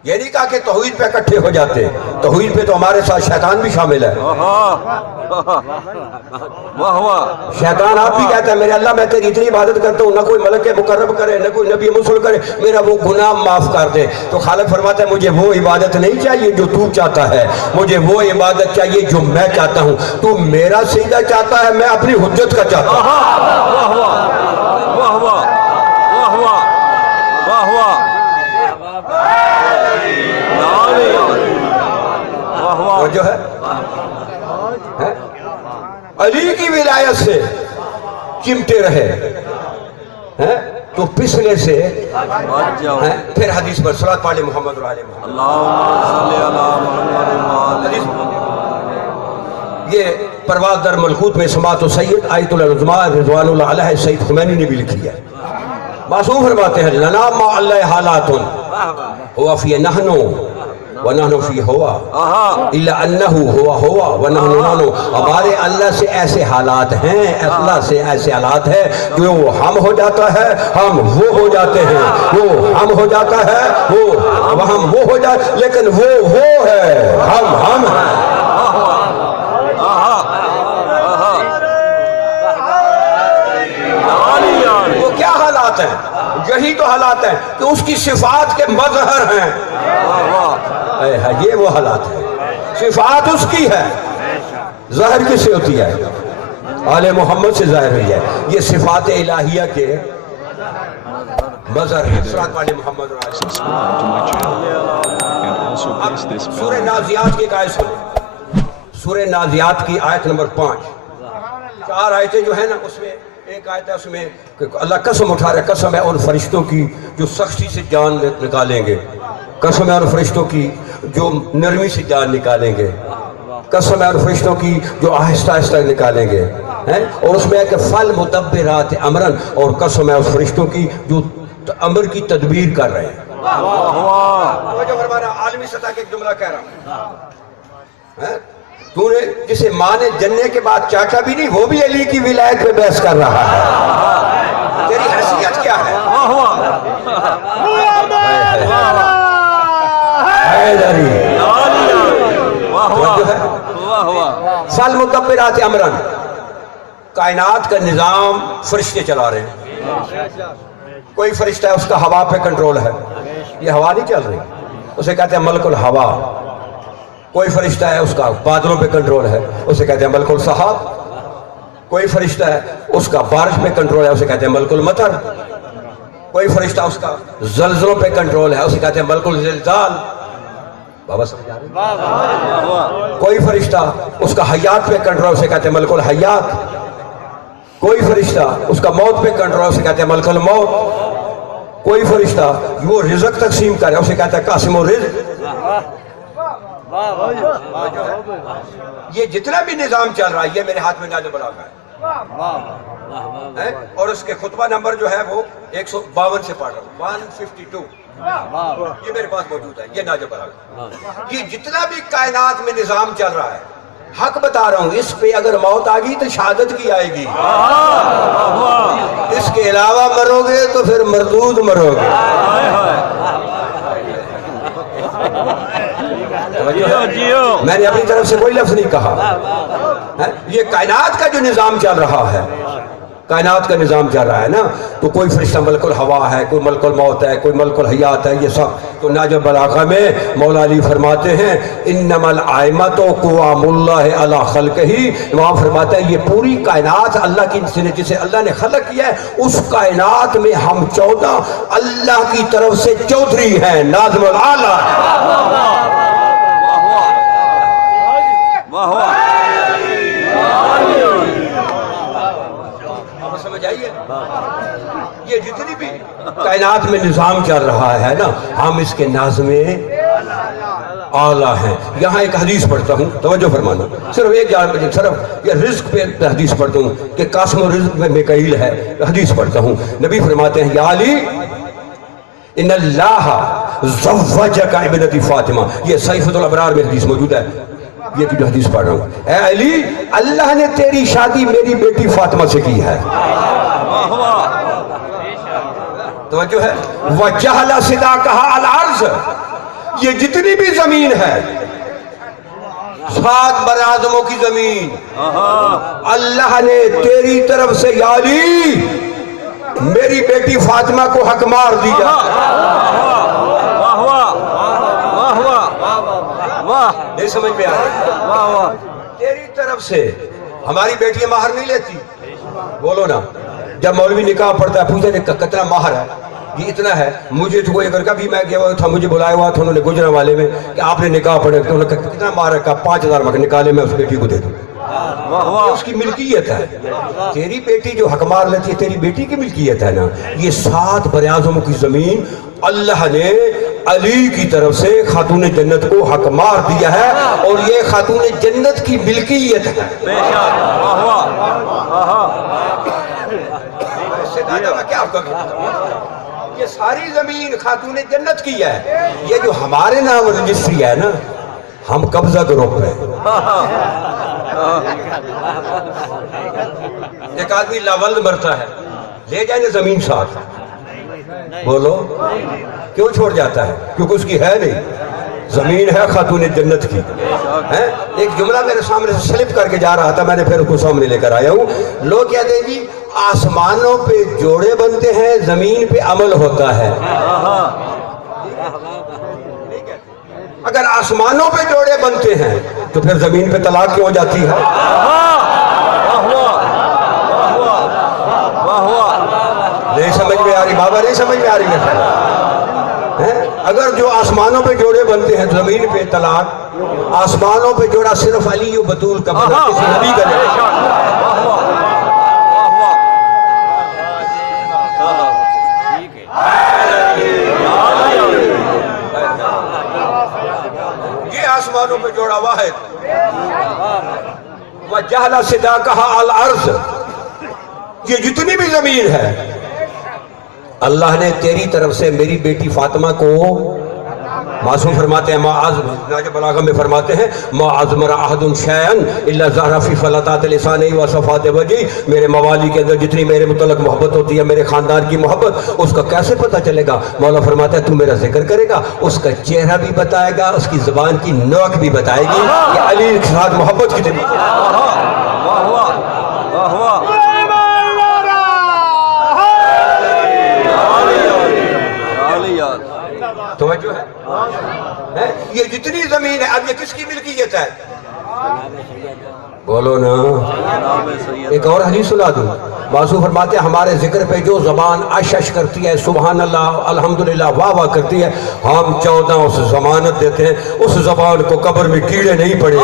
یہ نہیں کہا کہ توحید پہ اکٹھے ہو جاتے، توحید پہ تو ہمارے ساتھ شیطان بھی شامل ہے. شیطان آپ بھی کہتا ہے میرے اللہ میں تیری اتنی عبادت کرتا ہوں، نہ کوئی ملک مقرب کرے نہ کوئی نبی مرسل کرے، میرا وہ گناہ معاف کر دے. تو خالق فرماتا ہے مجھے وہ عبادت نہیں چاہیے جو تو چاہتا ہے، مجھے وہ عبادت چاہیے جو میں چاہتا ہوں. تو میرا سجدہ چاہتا ہے، میں اپنی حجت کا چاہتا ہوں. جو ہے علی کی ولایت سے چمٹے رہے تو پسنے سے پھر حدیث پر صلوات پڑھیں محمد و آل محمد. یہ پرواز در ملکوت میں سماعت و سید آیت العظماء رضوان اللہ علیہ سید خمینی نے بھی لکھی ہے. معصوم فرماتے ہیں لنا ما اللہ حالات ہوا فی نحنو وَنَحْنُ فِي هُوَا إِلَّا أَنَّهُ هُوَ هُوَا وَنَحْنُ نَحْنُ. ہمارے اللہ سے ایسے حالات ہیں، اللہ سے ایسے حالات ہیں جو ہم ہو جاتا ہے ہم وہ ہو جاتے ہیں، وہ ہم ہو جاتا ہے وہ ہم وہ ہو جاتے، لیکن وہ ہے ہم ہیں. وہ کیا حالات ہیں؟ یہی تو حالات ہیں کہ اس کی صفات کے مظہر ہیں. یہ وہ حالات ہیں، صفات اس کی ہے، ظاہر کس سے ہوتی ہے؟ آل محمد سے ظاہر ہوئی ہے. یہ صفات الہیہ کے مظہر ہیں. آل محمد سورہ نازیات کی ایک آیت سنیں. سورہ نازیات کی آیت نمبر 5. 4 آیتیں جو ہیں نا، اس میں ایک آیت ہے اس میں اللہ قسم اٹھا رہا ہے، قسم ہے ان فرشتوں کی جو سختی سے جان نکالیں گے، قسم ہے ان فرشتوں کی جو نرمی سے جان نکالیں گے، قسم ہے ان فرشتوں کی جو آہستہ آہستہ نکالیں گے. اور اس میں ہے کہ فل مدبرات امرن، اور قسم ہے اس فرشتوں کی جو امر کی تدبیر کر رہے ہیں. جو فرمانا عالمی سطح کے ایک جملہ کہہ رہا ہوں، تو نے جسے ماں نے جننے کے بعد چاچا بھی نہیں، وہ بھی علی کی ولایت پہ بحث کر رہا ہے. تیری حیثیت کیا ہے؟ فل مدبرات امرن، کائنات کا نظام فرشتے چلا رہے ہیں. کوئی فرشتہ ہے اس کا ہوا پہ کنٹرول ہے، یہ ہوا نہیں چل رہی، اسے کہتے ہیں ملک الہوا. کوئی فرشتہ ہے اس کا بادلوں پہ کنٹرول ہے، اسے کہتے ہیں ملک السحاب. کوئی فرشتہ ہے اس کا بارش پہ کنٹرول ہے، اسے کہتے ہیں ملک المطر. کوئی فرشتہ اس کا زلزلوں پہ کنٹرول ہے، اسے کہتے ہیں ملک الزلزال. بابا سمجھ آ رہے؟ کوئی فرشتہ اس کا حیات پہ کنٹرول، اسے کہتے ہیں ملک الحیات. کوئی فرشتہ اس کا موت پہ کنٹرول، اسے کہتے ہیں ملک الموت. کوئی فرشتہ وہ رزق تقسیم کرے اسے کہتا ہے قاسم الرزق. یہ جتنا بھی نظام چل رہا ہے یہ میرے ہاتھ میں نازل بلاغہ ہے، اور اس کے خطبہ نمبر جو ہے وہ 152 سے پڑھ رہا ہوں، 152 یہ میرے پاس موجود ہے. یہ نازل بلاغہ، یہ جتنا بھی کائنات میں نظام چل رہا ہے حق بتا رہا ہوں، اس پہ اگر موت آ گئی تو شہادت کی آئے گی. اس کے علاوہ مرو گے تو پھر مردود مرو گے. میں نے اپنی طرف سے کوئی لفظ نہیں کہا. یہ کائنات کا جو نظام چل رہا ہے، کائنات کا نظام چل رہا ہے نا، تو کوئی فرشتہ ملک الہوا ہے، کوئی ملک الموت ہے، کوئی ملک الحیات ہے، یہ سب. تو ناجب بلاغہ میں مولا علی فرماتے ہیں انما الائمۃ قوام اللہ علی خلقہ. امام فرماتے ہیں یہ پوری کائنات اللہ کی جسے اللہ نے خلق کیا ہے، اس کائنات میں ہم 14 اللہ کی طرف سے چودھری ہیں، ناظم العالی. سمجھ آئیے؟ یہ جتنی بھی کائنات میں نظام چل رہا ہے نا، ہم اس کے ناظم اعلیٰ ہیں. یہاں ایک حدیث پڑھتا ہوں، توجہ فرمانا، صرف ایک جان، صرف یہ رزق پہ حدیث پڑھتا ہوں کہ قاسم الرزق میں میکائیل ہے. حدیث پڑھتا ہوں، نبی فرماتے ہیں یا علی ان اللہ زوجک ابنتی فاطمہ. یہ صحیفۃ الابرار میں حدیث موجود ہے. یہ جو حدیث پڑھ رہا ہوں، اے علی اللہ نے تیری شادی میری بیٹی فاطمہ سے کی ہے. توجہ ہے. وَجَعَلَ صِدَاقَهَا الْأَرْض. یہ جتنی بھی زمین ہے، 7 براعظموں کی زمین، اللہ نے تیری طرف سے یا علی میری بیٹی فاطمہ کو حق مار دیا. نہیں سمجھ میں آ رہا؟ تیری طرف سے. ہماری بیٹیاں مہر نہیں لیتی، بولو نا. جب مولوی نکاح پڑھتا ہے پوچھتے ہیں کتنا مہر ہے، یہ اتنا ہے. مجھے تو کوئی اگر کبھی میں گیا ہوا تھا، مجھے بلایا ہوا تھا انہوں نے گجرا والے میں کہ آپ نے نکاح پڑھے، تو انہوں نے کہا کتنا مہر ہے، کہا 5000 مہر نکالے میں اس بیٹی کو دے دوں. اس کی ملکیت ہے. تیری بیٹی جو حق مار لیتی ہے تیری بیٹی کی ملکیت ہے نا. یہ 7 براعظموں کی زمین اللہ نے علی کی طرف سے خاتون جنت کو حق مار دیا ہے، اور یہ خاتون جنت کی ملکیت ہے. اس سے زیادہ میں کیا کہوں؟ یہ ساری زمین خاتون جنت کی ہے. یہ جو ہمارے نام رجسٹری ہے نا، ہم قبضہ گروپ ہیں. ایک آدمی لاول مرتا ہے، لے جائیں زمین ساتھ، بولو کیوں چھوڑ جاتا ہے؟ کیونکہ اس کی ہے نہیں، زمین ہے خاتون جنت کی. ایک جملہ میرے سامنے سے سلپ کر کے جا رہا تھا، میں نے پھر اس کو سامنے لے کر آیا ہوں. لوگ کہتے ہیں جی آسمانوں پہ جوڑے بنتے ہیں، زمین پہ عمل ہوتا ہے. اگر آسمانوں پہ جوڑے بنتے ہیں تو پھر زمین پہ طلاق کیوں ہو جاتی ہے؟ نہیں سمجھ میں آ رہی بابا، نہیں سمجھ میں آ رہی ہے. اگر جو آسمانوں پہ جوڑے بنتے ہیں زمین پہ طلاق. آسمانوں پہ جوڑا صرف علی و بطول کا بنا، کسی نبی کا نہیں. یہ آسمانوں پہ جوڑا واحد. وَجَعَلَ صِدَاقَهَا الْأَرْض. یہ جتنی بھی زمین ہے اللہ نے تیری طرف سے میری بیٹی فاطمہ کو. معصوم فرماتے ہیں ناجب بلاغہ میں فرماتے ہیں ما عظمر احد شیئن الا ظہر فی فلطات لسانہ و صفات وجہ. میرے موالی کے اندر جتنی میرے متعلق محبت ہوتی ہے، میرے خاندان کی محبت، اس کا کیسے پتہ چلے گا؟ مولا فرماتا ہے تو میرا ذکر کرے گا، اس کا چہرہ بھی بتائے گا، اس کی زبان کی نوک بھی بتائے گی کہ علی کے ساتھ محبت کتنی. توجہ ہے. یہ جتنی زمین ہے اب یہ کس کی ملکیت ہے؟ بولو نا. ایک اور حدیث سنا دوں. معصوم فرماتے ہیں ہمارے ذکر پہ جو زبان اشش کرتی ہے، سبحان اللہ الحمدللہ واہ واہ کرتی ہے، ہم 14 اس ضمانت دیتے ہیں اس زبان کو قبر میں کیڑے نہیں پڑیں گے.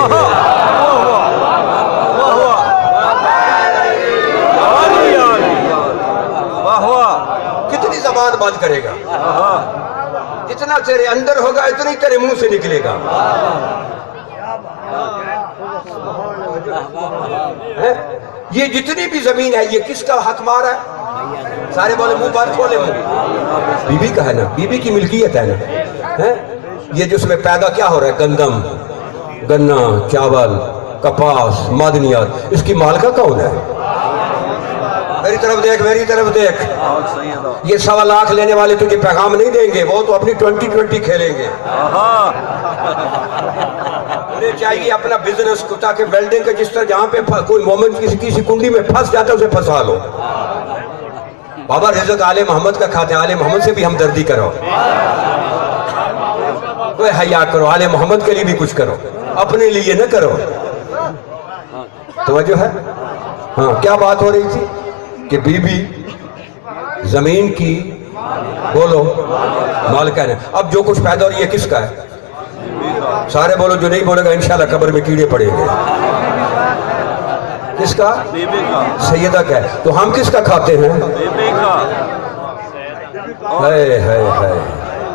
زبان بند کرے گا. جتنا تیرے اندر ہوگا اتنی تیرے منہ سے نکلے گا. یہ جتنی بھی زمین ہے یہ کس کا حق مار ہے؟ سارے بولے منہ بند کھولے منہ. بی بی کا ہے نا, بی بی کی ملکیت ہے نا. یہ جو اس میں پیدا کیا ہو رہا ہے, گندم, گنا, چاول, کپاس, معدنیات, اس کی مالکہ کون ہے؟ میری طرف دیکھ, میری طرف دیکھ. یہ 1.25 لاکھ لینے والے تجھے پیغام نہیں دیں گے, وہ تو اپنی 2020 کھیلیں گے. انہیں چاہیے اپنا بزنس کو, تاکہ ویلڈنگ کا جس طرح جہاں پہ کوئی مومن کسی کنڈی میں پھنس جاتا ہے اسے پھنسا لو. بابا رزق آل محمد کا کھاتے ہیں, آل محمد سے بھی ہمدردی کرو, کوئی حیا کرو, آل محمد کے لیے بھی کچھ کرو, اپنے لیے نہ کرو. توجہ ہے؟ ہاں, کیا بات ہو رہی تھی کہ بی بی زمین کی بولو مالکہ ہے. اب جو کچھ پیدا ہو رہی ہے کس کا ہے؟ سارے بولو, جو نہیں بولے گا انشاءاللہ قبر میں کیڑے پڑیں گے. کس کا؟ سیدہ کا ہے. تو ہم کس کا کھاتے ہیں؟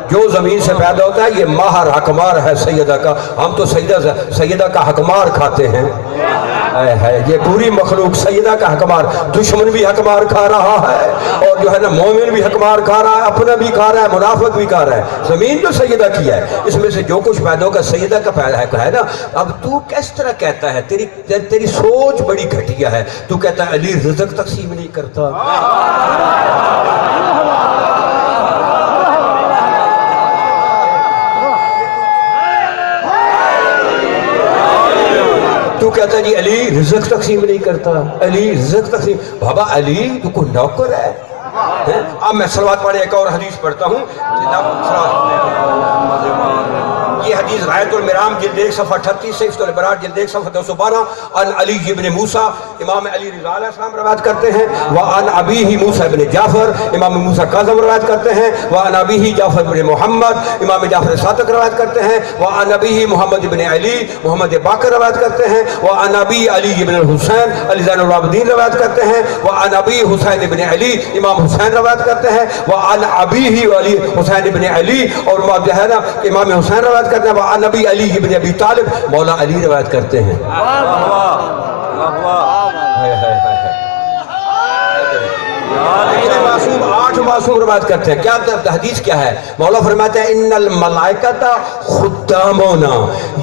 جو زمین سے پیدا ہوتا ہے یہ ماہر حکمار ہے سیدہ کا. ہم تو سیدہ کا حکمار کھاتے ہیں. یہ پوری مخلوق سیدہ کا حکمار. دشمن بھی حکمار کھا رہا ہے, اور جو ہے نا مومن بھی حکمار کھا رہا ہے, اپنا بھی کھا رہا ہے, منافق بھی کھا رہا ہے. زمین تو سیدہ کی ہے, اس میں سے جو کچھ پیدا ہوگا سیدہ کا پیدا ہے نا. اب تو کس طرح کہتا ہے, تیری سوچ بڑی گھٹیا ہے. تو کہتا ہے علی رزق تقسیم نہیں کرتا. تو کہتا ہے جی علی رزق تقسیم نہیں کرتا, علی رزق تقسیم. بابا علی تو کوئی نوکر ہے. اب میں صلوات پڑھے ایک اور حدیث پڑھتا ہوں. یہ حدیث غایت المرام جلد 1 صفحہ 38, صحیفۃ الابرار جلد 1 صفحہ 212. ان علی ابن موسیٰ, امام علی رضا علیہ السلام روایت کرتے ہیں. وعن ابیہ موسیٰ ابن جعفر, امام موسیٰ کاظم روایت کرتے ہیں. وعن ابیہ جعفر ابن محمد, امام جعفر صادق روایت کرتے ہیں. وعن ابیہ محمد ابن علی, محمد باقر روایت کرتے ہیں. وعن ابی علی ابن الحسین, علی زین العابدین روایت کرتے ہیں. وعن ابی حسین ابن علی, امام حسین روایت کرتے ہیں. وعن ابیہ علی حسین ابن علی, اور جو ہے نا امام حسین روایت کرتے ہیں. وعن ابی علی ابن ابی طالب, مولا علی روایت کرتے ہیں. معصوم 8 معصوم روایت کرتے ہیں. کیا حدیث کیا ہے؟ مولا فرماتے ہیں ان الملائکۃ خدامونا,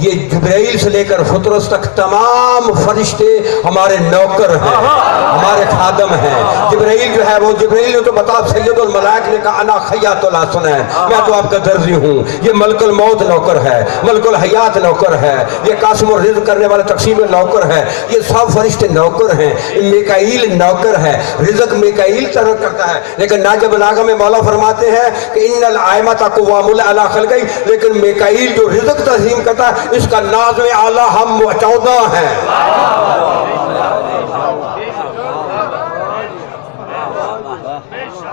یہ جبرائیل سے لے کر فطرس تک تمام فرشتے ہمارے نوکر ہیں, ہمارے خادم ہیں. جبرائیل جو ہے وہ جبرائیل نے تو بتا سید الملائک نے کہا انا خیاط الحسنین, میں تو آپ کا درزی ہوں. یہ ملک الموت نوکر ہے, ملک الحیات نوکر ہے, یہ قاسم الرزق کرنے والا تقسیم نوکر ہے. یہ سب فرشتے نوکر ہیں. میکائیل نوکر ہے, رزق میکائیل طرح کرتا ہے. لیکن ناجب بلاغہ میں مولا فرماتے ہیں کہ ان الائمۃ قوام علی خلقی, لیکن میکائیل جو رزق تقسیم کرتا ہے اس کا نازم اعلیٰ ہم 14 ہیں.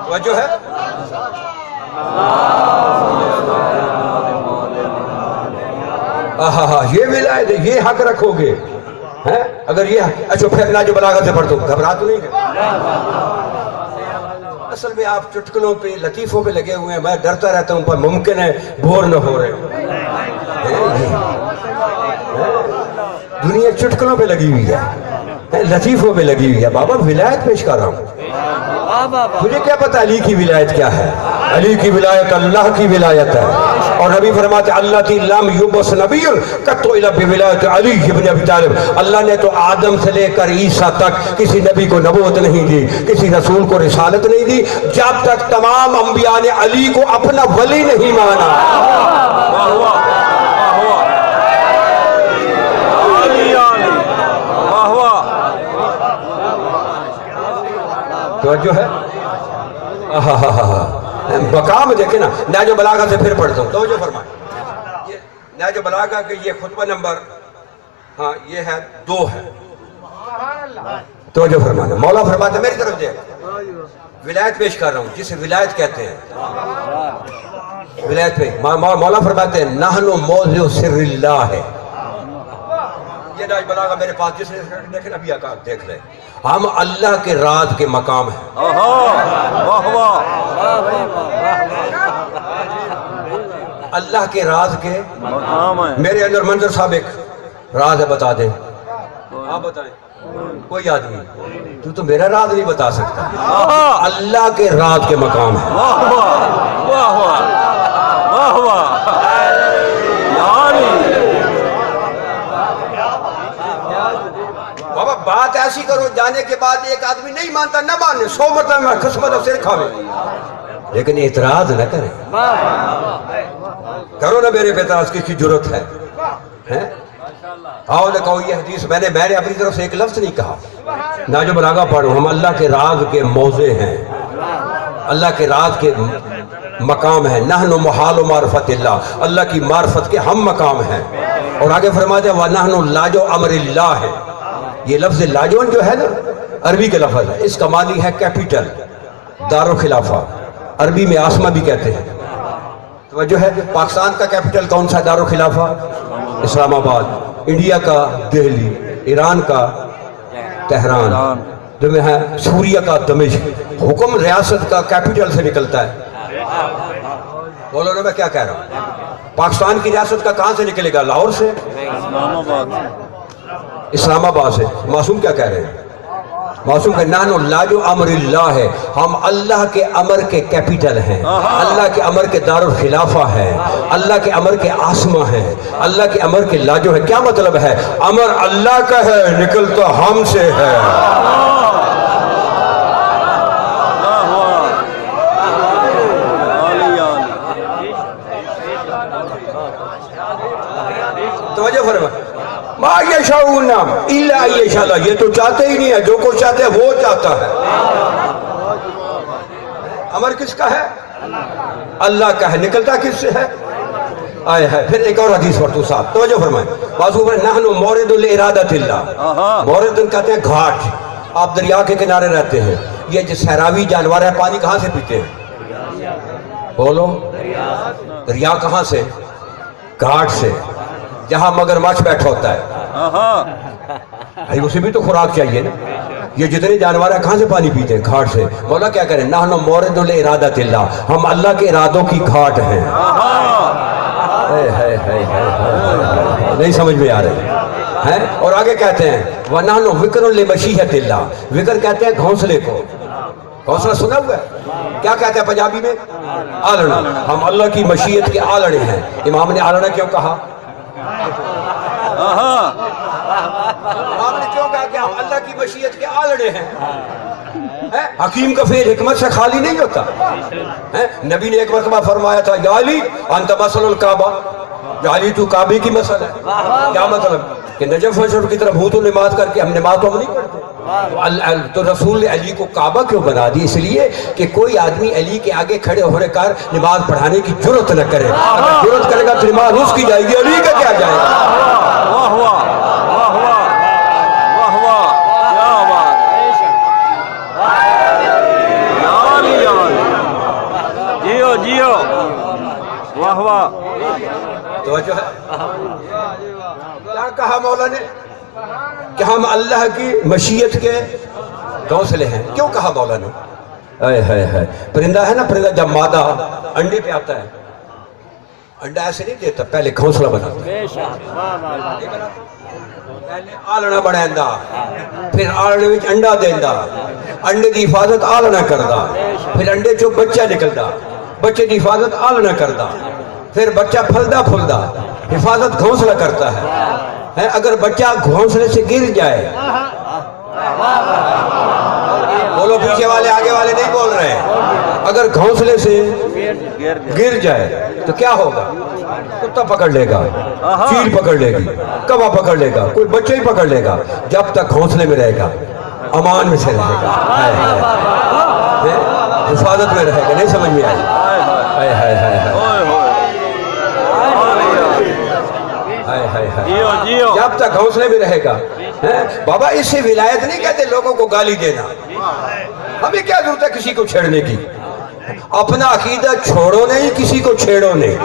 توجہ ہے؟ یہ ولایت ہے, یہ حق رکھو گے. اگر یہ اچھا پھر ناجب بلاغہ سے پڑھ دو, گھبرا تو نہیں گئے. اصل میں آپ چٹکلوں پہ لطیفوں پہ لگے ہوئے ہیں. میں ڈرتا رہتا ہوں پر ممکن ہے بور نہ ہو رہے. دنیا چٹکلوں پہ لگی ہوئی ہے, لطیفوں پہ لگی ہوئی ہے. بابا ولایت پیش کر رہا ہوں. مجھے کیا پتا علی کی ولایت کیا ہے؟ علی کی ولایت اللہ کی ولایت ہے. اور نبی فرماتے اللہ تی لم یبعث نبی قط الا بولایت علی ابن ابی طالب. اللہ نے تو آدم سے لے کر عیسیٰ تک کسی نبی کو نبوت نہیں دی, کسی رسول کو رسالت نہیں دی, جب تک تمام انبیاء نے علی کو اپنا ولی نہیں مانا. توجہ ہے؟ مقام دیکھیں نا. نہج بلاغہ سے پھر پڑھتا ہوں, توجہ فرمائیں. نہج بلاغہ کہ یہ خطبہ نمبر یہ ہے 2 ہے. توجہ فرمانا. مولا فرماتے ہیں میری طرف دیکھ, ولایت پیش کر رہا ہوں جسے ولایت کہتے ہیں. ولایت پہ مولا فرماتے ہیں نحن موضع سر اللہ ہے. یہ ناج بلاغہ میرے پاس جس نے دیکھنا بھی آقا دیکھ لے. ہم اللہ کے راز کے مقام ہیں. واہ واہ. اللہ کے راز کے مقام ہے. میرے اندر منظر صاحب ایک راز ہے, بتا دیں. آپ بتائیں. کوئی آدمی تو میرا راز نہیں بتا سکتا. اللہ کے راز کے مقام ہے. واہ واہ واہ واہ واہ واہ. بابا بات ایسی کرو جانے کے بعد ایک آدمی نہیں مانتا نہ مانے, 100 مرتبہ میں قسمت اور سر کھاوے, لیکن اعتراض نہ کریں. کرو نا میرے پہ اعتراض, کس کی جرت ہے؟ آؤ نہ کہو یہ حدیث میں نے اپنی طرف سے ایک لفظ نہیں کہا. ناج بلاغہ پڑھو. ہم اللہ کے راز کے موضع ہیں, اللہ کے راز کے مقام ہیں. نحن محال و معرفت اللہ, اللہ کی معرفت کے ہم مقام ہیں. اور آگے فرماتے ہیں وَنَحْنُ لاجو امر اللہ ہے. یہ لفظ لاجون جو ہے نا عربی کا لفظ ہے, اس کا معنی ہے کیپیٹل, دارالخلافہ. عربی میں آسمہ بھی کہتے ہیں. توجہ ہے. پاکستان کا کیپیٹل کون سا دارالخلافہ؟ اسلام آباد. انڈیا کا دہلی. ایران کا تہران. جو میں ہے سوریہ کا دمشق. حکم ریاست کا کیپیٹل سے نکلتا ہے. بولو نا میں کیا کہہ رہا ہوں. پاکستان کی ریاست کا کہاں سے نکلے گا؟ لاہور سے, اسلام آباد سے. معصوم کیا کہہ رہے ہیں؟ معصوم کہ نانو لاجو امر اللہ ہے, ہم اللہ کے امر کے کیپیٹل ہیں, اللہ کے امر کے دارالخلافہ ہیں, اللہ کے امر کے آسمہ ہیں, اللہ کے امر کے لاجو ہے. کیا مطلب ہے؟ امر اللہ کا ہے, نکلتا ہم سے ہے. توجہ فرما. ما یشاؤون الا یشاء اللہ. یہ تو چاہتے ہی نہیں ہے, جو کچھ چاہتے ہیں وہ چاہتا ہے. امر کس کا ہے؟ اللہ کا ہے. نکلتا کس سے ہے؟ آئے ہے. پھر ایک اور حدیث پڑھ تو صاحب توجہ فرمائیں. بازو پر نحن مورد الارادۃ اللہ. مورد کہتے ہیں گھاٹ. آپ دریا کے کنارے رہتے ہیں. یہ جو صحراوی جانور ہے پانی کہاں سے پیتے ہیں؟ بولو. دریا کہاں سے؟ گھاٹ سے, جہاں مگرمچھ بیٹھا ہوتا ہے. اسی بھی تو خوراک چاہیے نا. یہ جتنے جانور ہیں کہاں سے پانی پیتے ہیں؟ گھاٹ سے. مولا کیا کریں؟ نحن مورد الارادۃ اللہ, ہم اللہ کے ارادوں کی گھاٹ ہیں. نہیں سمجھ میں آ رہے ہیں. اور آگے کہتے ہیں وَنَحْنُ وِقْرٌ لِمَشِیَّةِ اللَّهِ. وقر کہتے ہیں گھونسلے کو. گھونسلہ سنا ہوا ہے؟ کیا کہتے ہیں پنجابی میں؟ آلڑا. ہم اللہ کی مشیت کے آلڑے ہیں. امام نے آلڑا کیوں کہا؟ آپ نے کیوں کہا کہ ہم اللہ کی مشیت کے آلڑے ہیں؟ حکیم کا فعل حکمت سے خالی نہیں ہوتا. نبی نے ایک مرتبہ فرمایا تھا یا علی انت مثل الکعبہ. یا علی تو کعبے کی مثل ہے. کیا مطلب؟ کہ نجف فجر کی طرف منہ تو نماز کر کے ہم نماز تو ہم نہیں پڑھتے. تو رسول نے علی کو کعبہ کیوں بنا دی؟ اس لیے کہ کوئی آدمی علی کے آگے کھڑے ہونے کر نماز پڑھانے کی جرت نہ کرے. اگر جرت کرے گا تو نماز اس کی جائے گی, علی کا کیا جائے گا. واہ واہ واہ واہ واہ واہ. کیا بات ہے. جیو جیو. واہ واہ. توجہ ہے. کیا کہا مولا نے؟ کہ ہم اللہ کی مشیت کے گھونسلے ہیں. کیوں کہا مولا نے؟ پرندہ ہے نا, پرندہ جب مادہ انڈے پہ آتا ہے, انڈا ایسے نہیں دیتا, پہلے گھونسلہ بناتا ہے. پہلے آلنا بنائندا, پھر آلنے وچ انڈا دیندا, انڈے دی حفاظت آلنا کردا, پھر انڈے چو بچہ نکلدا, بچے دی حفاظت آلنا کردا, پھر بچہ پھلدا پھلدا, حفاظت گھونسلہ کرتا ہے. اگر بچہ گھونسلے سے گر جائے, بولو پیچھے والے آگے والے نہیں بول رہے ہیں, اگر گھونسلے سے گر جائے تو کیا ہوگا؟ کتا پکڑ لے گا, چیل پکڑ لے گی, کوا پکڑ لے گا, کوئی بچہ ہی پکڑ لے گا. جب تک گھونسلے میں رہے گا امان میں سے رہے گا, حفاظت میں رہے گا. نہیں سمجھ میں آئی؟ جب تک گھونسلے میں رہے گا. بابا اس سے ولایت نہیں کہتے لوگوں کو گالی دینا. ہمیں کیا ضرورت ہے کسی کو چھیڑنے کی؟ اپنا عقیدہ چھوڑو نہیں, کسی کو چھیڑو نہیں.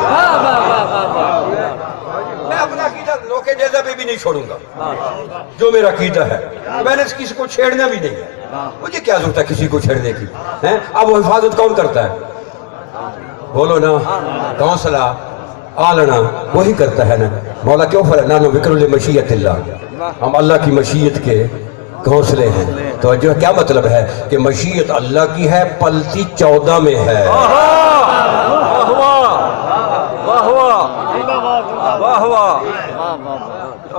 میں اپنا عقیدہ نوکے جیسا پہ بھی نہیں چھوڑوں گا، جو میرا عقیدہ ہے میں نے کسی کو چھیڑنا بھی نہیں ہے، مجھے کیا ضرورت ہے کسی کو چھیڑنے کی؟ اب وہ حفاظت کون کرتا ہے؟ بولو نا، کونسلہ آلنا وہی کرتا ہے نا۔ مولا کیوں فرمایا نانو بکر لمشیت اللہ، ہم اللہ کی مشیت کے گھونسلے ہیں۔ تو جو کیا مطلب ہے کہ مشیت اللہ کی ہے، پلتی 14 میں ہے۔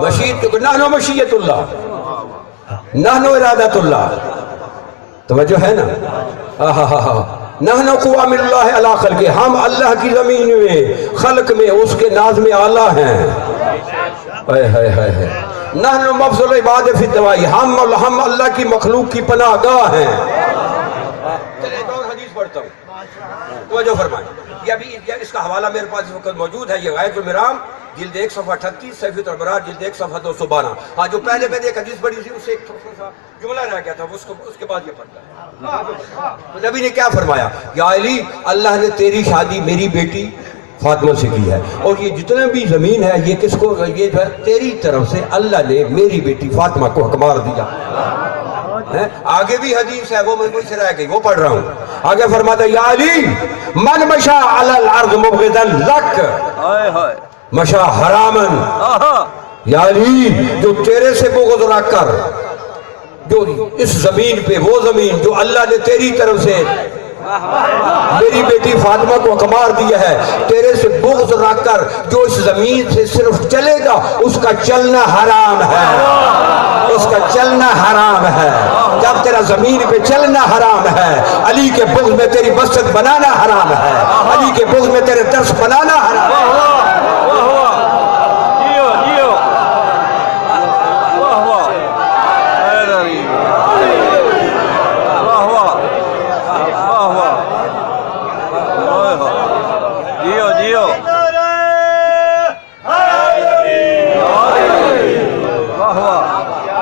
مشیت کیونکہ نحنو مشیت اللہ، نحنو ارادت اللہ، توجہ ہے نا؟ نحنو قوام اللہ علی خلق، ہم اللہ کی زمین میں خلق میں اس کے نازم اعلیٰ ہیں۔ نحنو مفضل عباد فی الدوائی، ہم اللہ کی مخلوق کی پناہ گاہ ہیں۔ چلے ایک اور حدیث پڑھتا ہوں، توجہ فرمائیں، یہ ابھی اس کا حوالہ میرے پاس اس وقت موجود ہے، یہ غایۃ المرام جلد 1 صفحہ 38، صحیفۃ الابرار جلد 1 صفحہ 212۔ ہاں جو پہلے میں نے ایک حدیث پڑھی تھی اس سے ایک تھوڑا سا جملہ رہ گیا تھا، اس کے بعد یہ پڑھتا ہے۔ نبی نے کیا فرمایا؟ یا علی، اللہ نے تیری شادی میری بیٹی فاطمہ سے کی ہے، اور یہ جتنا بھی زمین ہے یہ کس کو، یہ جو ہے تیری طرف سے اللہ نے میری بیٹی فاطمہ کو حکمار دیا۔ آگے بھی حدیث ہے، وہ میں کوئی سے رہ گئی، وہ پڑھ رہا ہوں۔ آگے فرماتا ہے یا علی من مشا علی الارض مبغضا لک مشا حرامن، یا علی جو تیرے سے بغض رکھ کر، جو اس زمین پہ وہ زمین جو اللہ نے تیری طرف سے میری بیٹی فاطمہ کو حکمار دیا ہے، تیرے سے بغض رکھ کر جو اس زمین سے صرف چلے گا اس کا چلنا حرام ہے، اس کا چلنا حرام ہے۔ جب تیرا زمین پہ چلنا حرام ہے، علی کے بغض میں تیری مسجد بنانا حرام ہے، علی کے بغض میں تیرے درس بنانا حرام ہے۔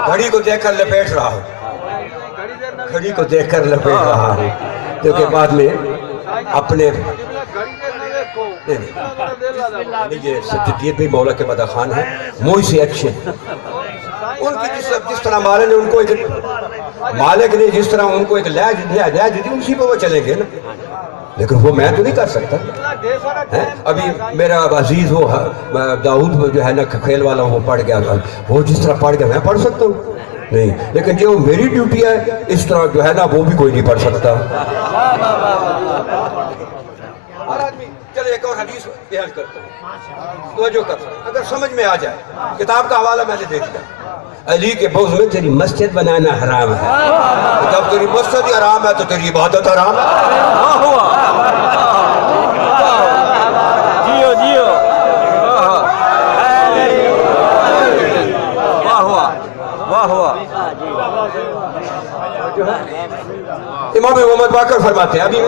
گھڑی کو دیکھ کر لپیٹ رہا ہوں، گھڑی کو دیکھ کر لپیٹ رہا ہوں، کیونکہ بعد میں اپنے یہ سجدیت بھی مولا کے مدح خان ہے، موئی سے اچھے ان کی جس طرح مالک نے ان کو ایک مالک نے جس طرح ان کو ایک لیج دی اسی پہ وہ چلیں گے نا، لیکن وہ میں تو نہیں کر سکتا۔ ابھی میرا عزیز وہ داؤد جو ہے نا کھیل والا، وہ پڑھ گیا، وہ جس طرح پڑھ گیا میں پڑھ سکتا ہوں نہیں، لیکن جو میری ڈیوٹی ہے اس طرح جو ہے نا وہ بھی کوئی نہیں پڑھ سکتا۔ چلے ایک اور حدیث بیان کرتا ہوں، توجہ کرتا ہوں، اگر سمجھ میں آ جائے، کتاب کا حوالہ میں نے دیکھ لیا۔ علی کے بغض میں تیری مسجد بنانا حرام ہے، جب تیری مسجد حرام ہے تو تیری عبادت حرام ہے۔ امام محمد باقر فرماتے ہیں، ابھی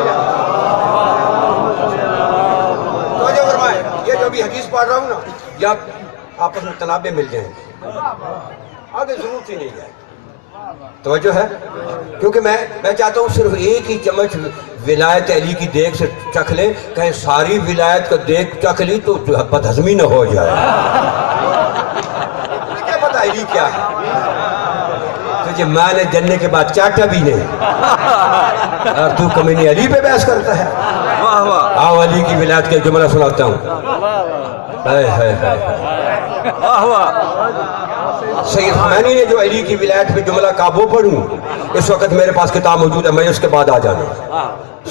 توجہ فرمائیں، یہ جو بھی حدیث پڑھ رہا ہوں نا، یا آپس میں تنابیں مل جائیں گے، آگے ضرورت ہی نہیں ہے، توجہ ہے، کیونکہ میں چاہتا ہوں صرف ایک ہی چمچ ولایت علی کی دیکھ سے چکھ لیں، کہیں ساری ولایت کا دیکھ چکھ لی تو بدہضمی نہ ہو جائے۔ کیا پتہ علی کیا ہے؟ تجھے ماں نے جننے کے بعد چاٹا بھی نہیں، اور تو کمینی علی پہ بحث کرتا ہے۔ آؤ علی کی ولایت کے جملہ سناتا ہوں۔ سید خمینی نے جو علی کی ولایت پہ جملہ کہا وہ پڑھوں، اس وقت میرے پاس کتاب موجود ہے، میں اس کے بعد آ جانا۔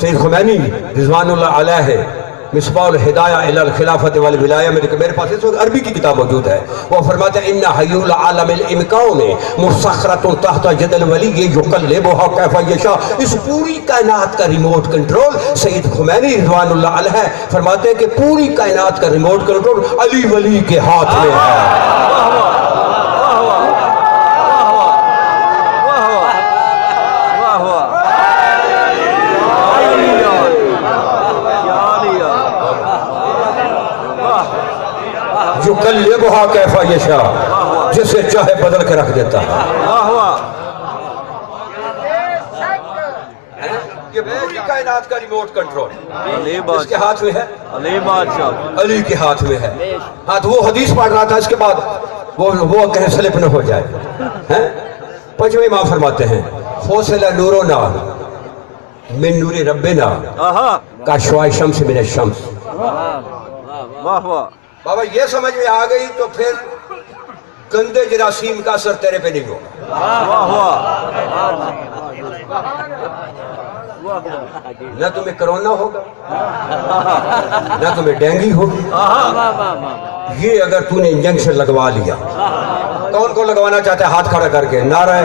سید خمینی رضوان اللہ علیہ ہے، مصباح الہدایہ الی الخلافت والولایہ میں، میرے پاس اس وقت عربی کی کتاب موجود ہے، وہ فرماتا ہے ان حی العالم الامکان مسخرۃ تحت ید الولی یقلبها کیف یشاء، اس پوری کائنات کا ریموٹ کنٹرول سید خمینی رضوان اللہ علیہ فرماتے ہیں کہ پوری کائنات کا ریموٹ کنٹرول علی ولی کے ہاتھ میں ہے۔ یقلبها کیف یشاء، جسے چاہے بدل کے رکھ دیتا ہے۔ یہ پوری کائنات کائنات کا ریموٹ کنٹرول علی اس کے ہاتھ میں ہے، علی بادشاہ علی کے ہاتھ میں ہے. ہاں تو وہ حدیث پڑھ رہا تھا، اس کے بعد وہ کہیں سلپ نہ ہو جائے. پنجویں امام فرماتے ہیں فوصل نورنا من نور ربنا آہا کاشوا شمس من الشمس. واہ واہ بابا یہ سمجھ میں آ گئی تو پھر گندے جراثیم کا اثر تیرے پہ نہیں ہوگا. واہ واہ نہ تمہیں کرونا ہوگا، نہ تمہیں ڈینگی ہوگی. یہ اگر تو نے انجیکشن لگوا لیا. کون کو لگوانا چاہتا ہے ہاتھ کھڑا کر کے نعرہ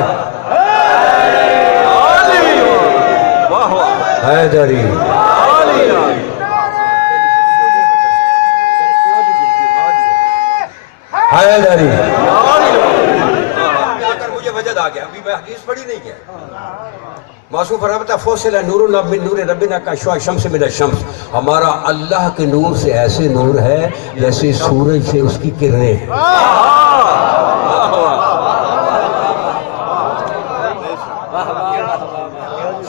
واہ واہ حیدری. حیدری مجھے وجد آ گیا، ابھی میں حدیث پڑھی نہیں ہے. معصوم فرماتا فوصل نورنا من نور ربنا کاشوا شمس من الشمس. ہمارا اللہ کے نور سے ایسے نور ہے جیسے سورج سے اس کی کرنیں ہیں.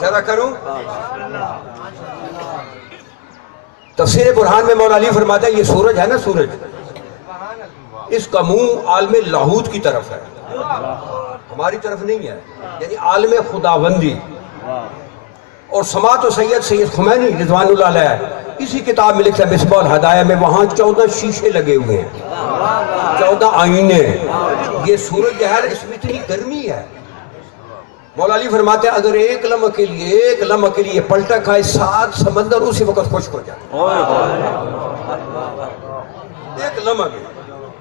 شرح کروں؟ تفسیر برہان میں مولا علی فرماتا ہے یہ سورج ہے نا، سورج اس کا منہ عالم لاہوت کی طرف ہے، ہماری طرف نہیں ہے. یعنی عالم خداوندی. اور سماعت و سید خمینی رضوان اللہ علیہ اسی کتاب میں لکھتا ہے مصباح الہدایہ میں، وہاں 14 شیشے لگے ہوئے ہیں، 14 آئینے. یہ سورج جو ہے اس میں اتنی گرمی ہے. مولا علی فرماتے ہیں اگر ایک لمحہ کے لیے پلٹا کھائے 7 سمندر اسی وقت خشک ہو جائے. ایک لمحہ کے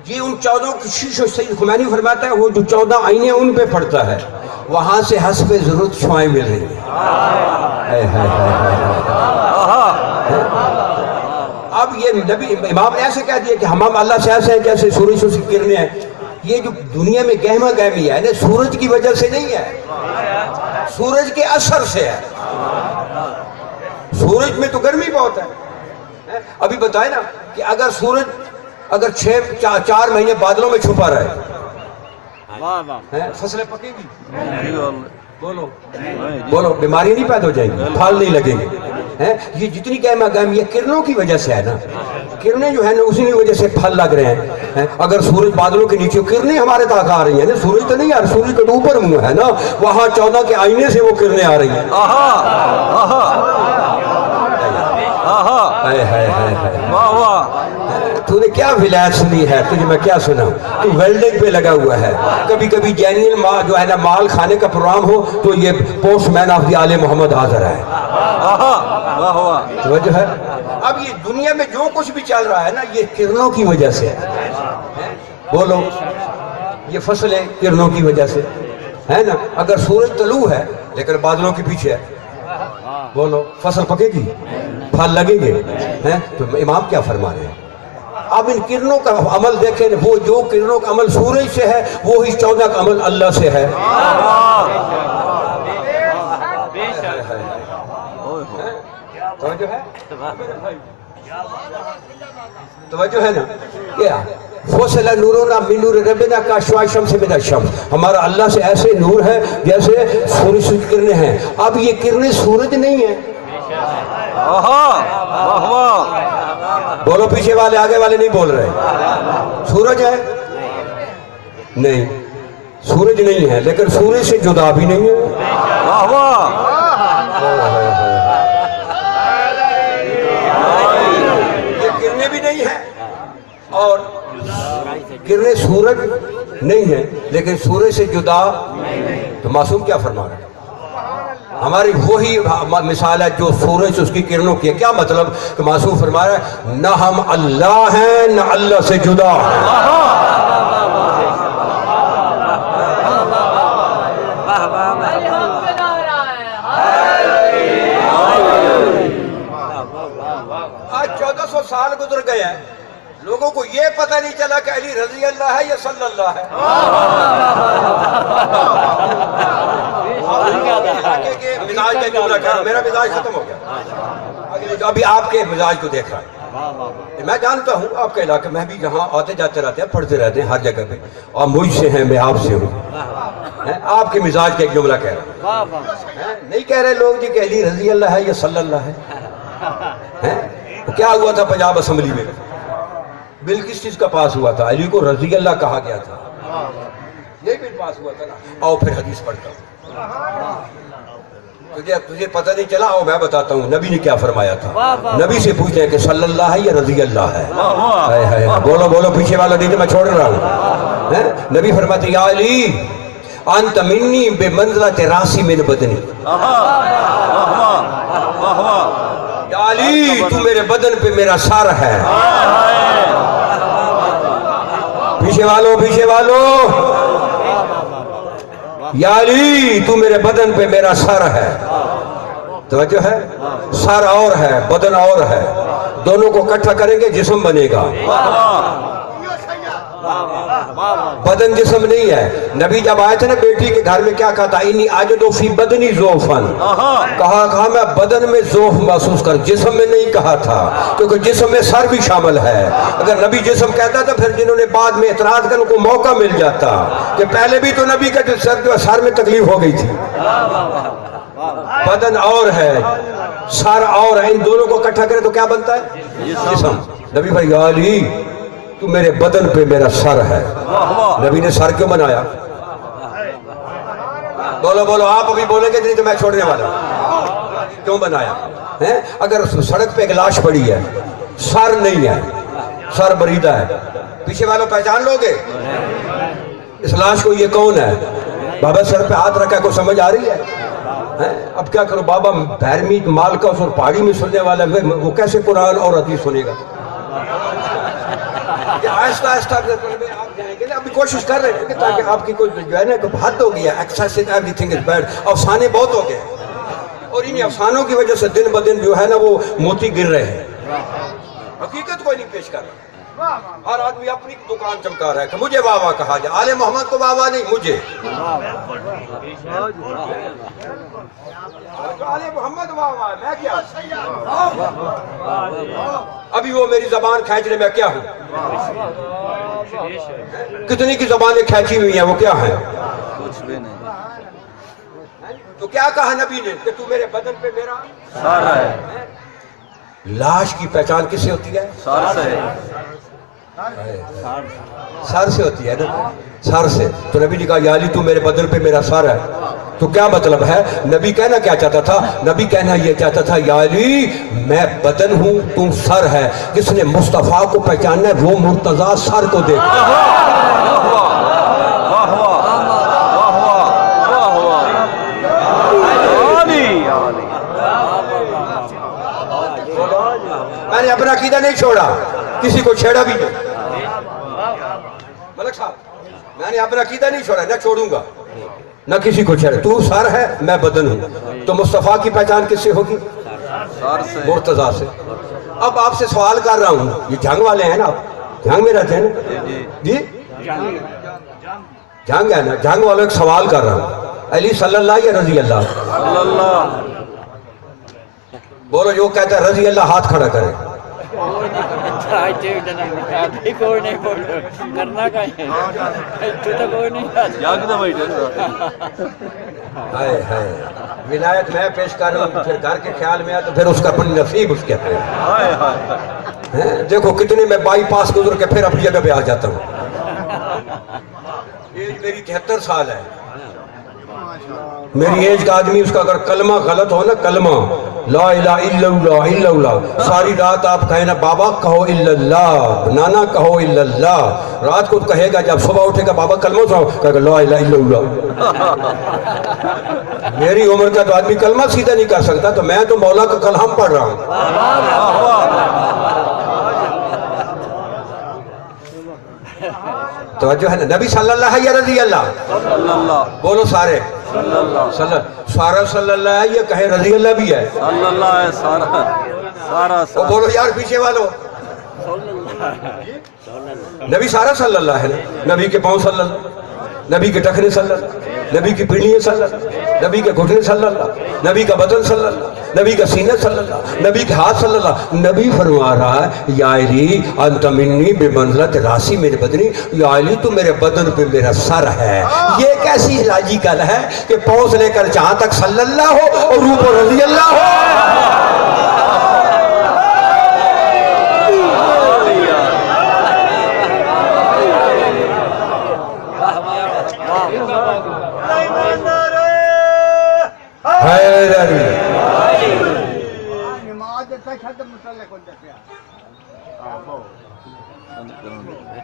یہ ان 14 کی شیشوں. سید خمینی فرماتا ہے وہ جو 14 آئینے ان پہ پڑتا ہے، وہاں سے حسب ضرورت شعائیں مل رہی ہیں. اب یہ نبی امام نے ایسے کہہ دیا کہ ہم اللہ سے ایسے ہیں جیسے سورج سے کرنیں ہیں. یہ جو دنیا میں گہما گہمی ہے نا سورج کی وجہ سے نہیں ہے، سورج کے اثر سے ہے. سورج میں تو گرمی بہت ہے. ابھی بتائے نا کہ اگر سورج 4 مہینے بادلوں میں چھپا رہے فصلیں پکیں گی؟ بولو بیماری نہیں پیدا ہو جائیں گی، پھل نہیں لگیں گے. یہ جتنی گہما گہمی یہ کرنوں کی وجہ سے ہے نا. کرنیں جو ہے نا اسی وجہ سے پھل لگ رہے ہیں. اگر سورج بادلوں کے نیچے کرنیں ہمارے تک آ رہی ہیں نا، سورج تو نہیں آ رہا، سورج کا تو اوپر منہ ہے نا، وہاں 14 کے آئینے سے وہ کرنیں آ رہی ہیں. واہ واہ تو نے کیا ولایت سنی ہے؟ تجھے میں کیا سنا؟ تو ویلڈنگ پہ لگا ہوا ہے. کبھی کبھی جینیل جو ہے نا مال کھانے کا پروگرام ہو تو یہ پوسٹ مین آف دی آل محمد حاضر ہے. توجہ ہے؟ اب یہ دنیا میں جو کچھ بھی چل رہا ہے نا یہ کرنوں کی وجہ سے ہے. بولو یہ فصلیں کرنوں کی وجہ سے ہے نا. اگر سورج طلوع ہے لیکن بادلوں کے پیچھے ہے، بولو فصل پکے گی؟ پھل لگیں گے؟ تو امام کیا فرما رہے ہیں؟ اب ان کرنوں کا عمل دیکھیں، وہ جو کرنوں کا عمل سورج سے ہے وہی 14 کا عمل اللہ سے ہے. توجہ ہے نا؟ کیا فوصل نورنا من نور ربنا کاشوا شمس من الشمس. ہمارا اللہ سے ایسے نور ہے جیسے سورج سے کرنیں ہیں. اب یہ کرنیں سورج نہیں ہیں. بولو پیچھے والے آگے والے نہیں بول رہے. سورج ہے نہیں، سورج نہیں ہے لیکن سورج سے جدا بھی نہیں ہے. یہ کرنیں بھی نہیں ہے اور کرنیں سورج نہیں ہے لیکن سورج سے جدا. تو معصوم کیا فرما رہے ہیں؟ ہماری وہی مثال ہے جو سورج سے اس کی کرنوں کی ہے. کیا مطلب کہ معصوم فرما رہا ہے نہ ہم اللہ ہیں نہ اللہ سے جدا. آج 1400 سال گزر گئے ہیں، لوگوں کو یہ پتہ نہیں چلا کہ علی رضی اللہ ہے یا صلی اللہ ہے. مزاج کا جملہ کہہ رہا ہوں، میرا مزاج ختم ہو گیا، ابھی آپ کے مزاج کو دیکھ رہا ہے. میں جانتا ہوں آپ کے علاقے میں بھی جہاں آتے جاتے رہتے ہیں پڑھتے رہتے ہیں ہر جگہ پہ، اور مجھ سے ہیں میں آپ سے ہوں، آپ کے مزاج کا ایک جملہ کہہ رہا ہوں، نہیں کہہ رہے لوگ جی کہ علی رضی اللہ ہے یا صلی اللہ ہے؟ کیا ہوا تھا پنجاب اسمبلی میں؟ بل کس چیز کا پاس ہوا تھا؟ علی کو رضی اللہ کہا گیا تھا، یہ بل پاس ہوا تھا نا۔ آؤ پھر حدیث پڑھتا ہوں، تجھے پتہ نہیں چلا؟ آؤ میں بتاتا ہوں نبی نے کیا فرمایا تھا۔ نبی سے پوچھتے ہیں کہ صلی اللہ ہے یا رضی اللہ ہے؟ ہائے ہائے، بولو بولو، پیچھے والا نہیں تو میں چھوڑ رہا ہوں۔ نبی فرماتے یا علی انت منی بمنزلۃ راسی من بدنی، یا علی تو میرے بدن پہ میرا سر ہے۔ پیچھے والو پیچھے والو، یا علی تو میرے بدن پہ میرا سر ہے۔ توجہ ہے، سر اور ہے بدن اور ہے، دونوں کو اکٹھا کریں گے جسم بنے گا، بدن جسم نہیں ہے۔ نبی جب آئے تھے نا بیٹی کے گھر میں کیا کہا تھا؟ انی اجد فی بدنی ذوفن، کہا میں بدن میں ذوف محسوس کر، جسم میں نہیں کہا تھا، کیونکہ جسم میں سر بھی شامل ہے۔ اگر نبی جسم کہتا تھا پھر جنہوں نے بعد میں اعتراض کرنے کو موقع مل جاتا کہ پہلے بھی تو نبی کا سر میں تکلیف ہو گئی تھی۔ بدن اور ہے سر اور ہے، ان دونوں کو اکٹھا کرے تو کیا بنتا ہے؟ جسم۔ نبی بھائی یا علی تو میرے بدن پہ میرا سر ہے۔ نبی نے سر کیوں بنایا؟ بولو بولو، آپ ابھی بولیں گے نہیں تو میں چھوڑنے والا ہوں۔ کیوں بنایا؟ اگر سڑک پہ ایک لاش پڑی ہے، سر نہیں ہے، سر بریدہ ہے، پیچھے والوں پہچان لو گے اس لاش کو یہ کون ہے؟ بابا سر پہ ہاتھ رکھا، کوئی سمجھ آ رہی ہے؟ اب کیا کرو بابا، بھیرمی مالکا اور پہاڑی میں سننے والا ہے، وہ کیسے قرآن اور حدیث سنے گا؟ آہستہ آہستہ آپ جائیں گے نا، ابھی کوشش کر رہے ہیں تاکہ آپ کی کوئی جو ہے نا حد ہو گیا، access every thing is bad, افسانے بہت ہو گئے، اور انہیں افسانوں کی وجہ سے دن بدن جو ہے نا وہ موتی گر رہے ہیں، حقیقت کوئی نہیں پیش کر رہا۔ ہر آدمی اپنی دکان چمکا رہا ہے کہ مجھے واہ واہ کہا جائے، آل محمد کو واہ واہ نہیں، مجھے آل محمد واہ واہ، میں کیا؟ ابھی وہ میری زبان کھینچنے میں کیا ہوں؟ کتنی کی زبانیں کھینچی ہوئی ہیں، وہ کیا ہیں؟ کچھ بھی نہیں۔ تو کیا کہا نبی نے کہ تو میرے بدن پہ میرا سر ہے۔ لاش کی پہچان کس سے ہوتی ہے؟ سر سے۔ سر سے ہوتی ہے نا، سر سے۔ تو نبی نے کہا یا علی تو میرے بدن پہ میرا سر ہے، تو کیا مطلب ہے؟ نبی کہنا کیا چاہتا تھا؟ نبی کہنا یہ چاہتا تھا یا علی میں بدن ہوں تم سر ہے، جس نے مصطفیٰ کو پہچاننا ہے وہ مرتضیٰ سر کو دیکھا۔ میں نے اپنا عقیدہ نہیں چھوڑا، کسی کو چھیڑا بھی نہیں۔ ملک صاحب میں نے اپنا عقیدہ نہیں چھوڑا، نہ چھوڑوں گا، نہ کسی کو چھیڑا۔ تو سر ہے میں بدن ہوں، تو مصطفیٰ کی پہچان کس سے ہوگی؟ مرتضیٰ سے۔ اب آپ سے سوال کر رہا ہوں، یہ جنگ والے ہیں نا، آپ جنگ میں رہتے ہیں نا جی؟ جنگ ہے نا، جنگ والوں ایک سوال کر رہا ہوں، علی صلی اللہ یا رضی اللہ؟ صلی اللہ۔ بولو جو کہتا ہے رضی اللہ ہاتھ کھڑا کرے۔ کرنا کا ہے تو کوئی نہیں جاگ دے بیٹھے۔ ہائے ہائے، ولایت میں پیش کر رہا ہوں، پھر گھر کے خیال میں آیا تو پھر اس کا اپنی نصیب اس کے ہے۔ ہائے ہائے۔ دیکھو کتنے میں بائی پاس گزر کے پھر اپنی جگہ پہ آ جاتا ہوں۔ ایج میری 73 سال ہے، میری ایج کا آدمی اس کا اگر کلمہ غلط ہو نا، کلمہ لا الہ الا اللہ الا اللہ، ساری رات آپ کہیں نا بابا کہو الا اللہ، نانا کہو الا اللہ، رات کو کہے گا جب صبح اٹھے گا بابا کلمہ سناؤ، کہے گا لا الہ الا اللہ۔ میری عمر کا تو آدمی کلمہ سیدھا نہیں کر سکتا، تو میں تو مولا کا کلام پڑھ رہا ہوں۔ توجہ ہے نا؟ نبی صلی اللہ یا رضی اللہ؟ صلی اللہ۔ بولو سارے صلی اللہ۔ سارا صلی اللہ ہے یا کہے رضی اللہ بھی ہے؟ صلی اللہ ہے سارا، سارا وہ سارا۔ بولو یار پیچھے والو، نبی سارا صلی اللہ ہے نا، نبی کے پاؤں صلی اللہ، نبی کے ٹخنے صلی اللہ، نبی کی پنڈلیاں صلی اللہ، نبی کے گھٹنے صلی اللہ، نبی کا بدن صلی اللہ، نبی کا سینہ صلی اللہ، نبی کے ہاتھ صلی اللہ. نبی فرما رہا ہے یا علی انت منی بمنزلت راسی میرے بدنی، یا علی تو میرے بدن پہ میرا سر ہے. یہ کیسی لاجیکل ہے کہ پاؤں سے لے کر جہاں تک صلی اللہ ہو اور روح پر رضی اللہ ہو.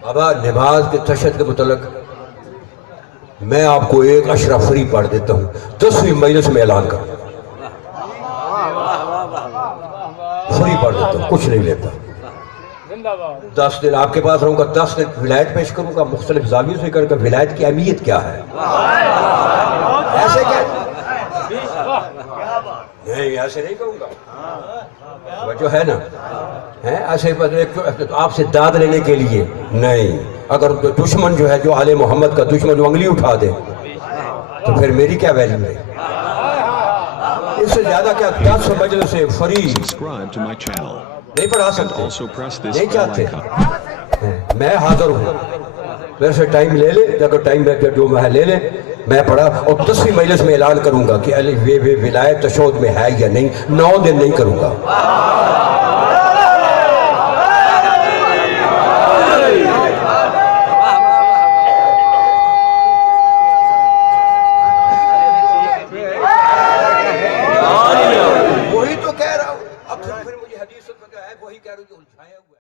بابا نماز کے تشہد کے متعلق میں آپ کو ایک اشرا فری پڑھ دیتا ہوں، 10ویں مجلس میں اعلان کروں، فری پڑھ دیتا ہوں، کچھ نہیں لیتا. 10 دن آپ کے پاس رہوں گا، 10 دن ولایت پیش کروں گا، مختلف زاویوں سے کروں گا ولایت کی اہمیت کیا ہے. ایسے کیا نہیں، ایسے نہیں کہوں گا، جو ہے نا ایسے آپ سے داد لینے کے لیے نہیں. اگر دشمن جو ہے جو آل محمد کا دشمن جو انگلی اٹھا دے تو پھر میری کیا ویلیو ہے. اس سے زیادہ کیا 10 مجلس سے فری نہیں پڑھا سکتے، نہیں چاہتے. میں حاضر ہوں، میرے سے ٹائم لے لے، اگر ٹائم جو میں لے لے میں پڑھا، اور 10ویں مجلس میں اعلان کروں گا کہ ولایت تشہد میں ہے یا نہیں. 9 دن نہیں کروں گا. وہی تو کہہ رہا ہوں، اب پھر مجھے حدیث ہے وہی کہہ رہا ہوں جو الجھایا ہوا ہے.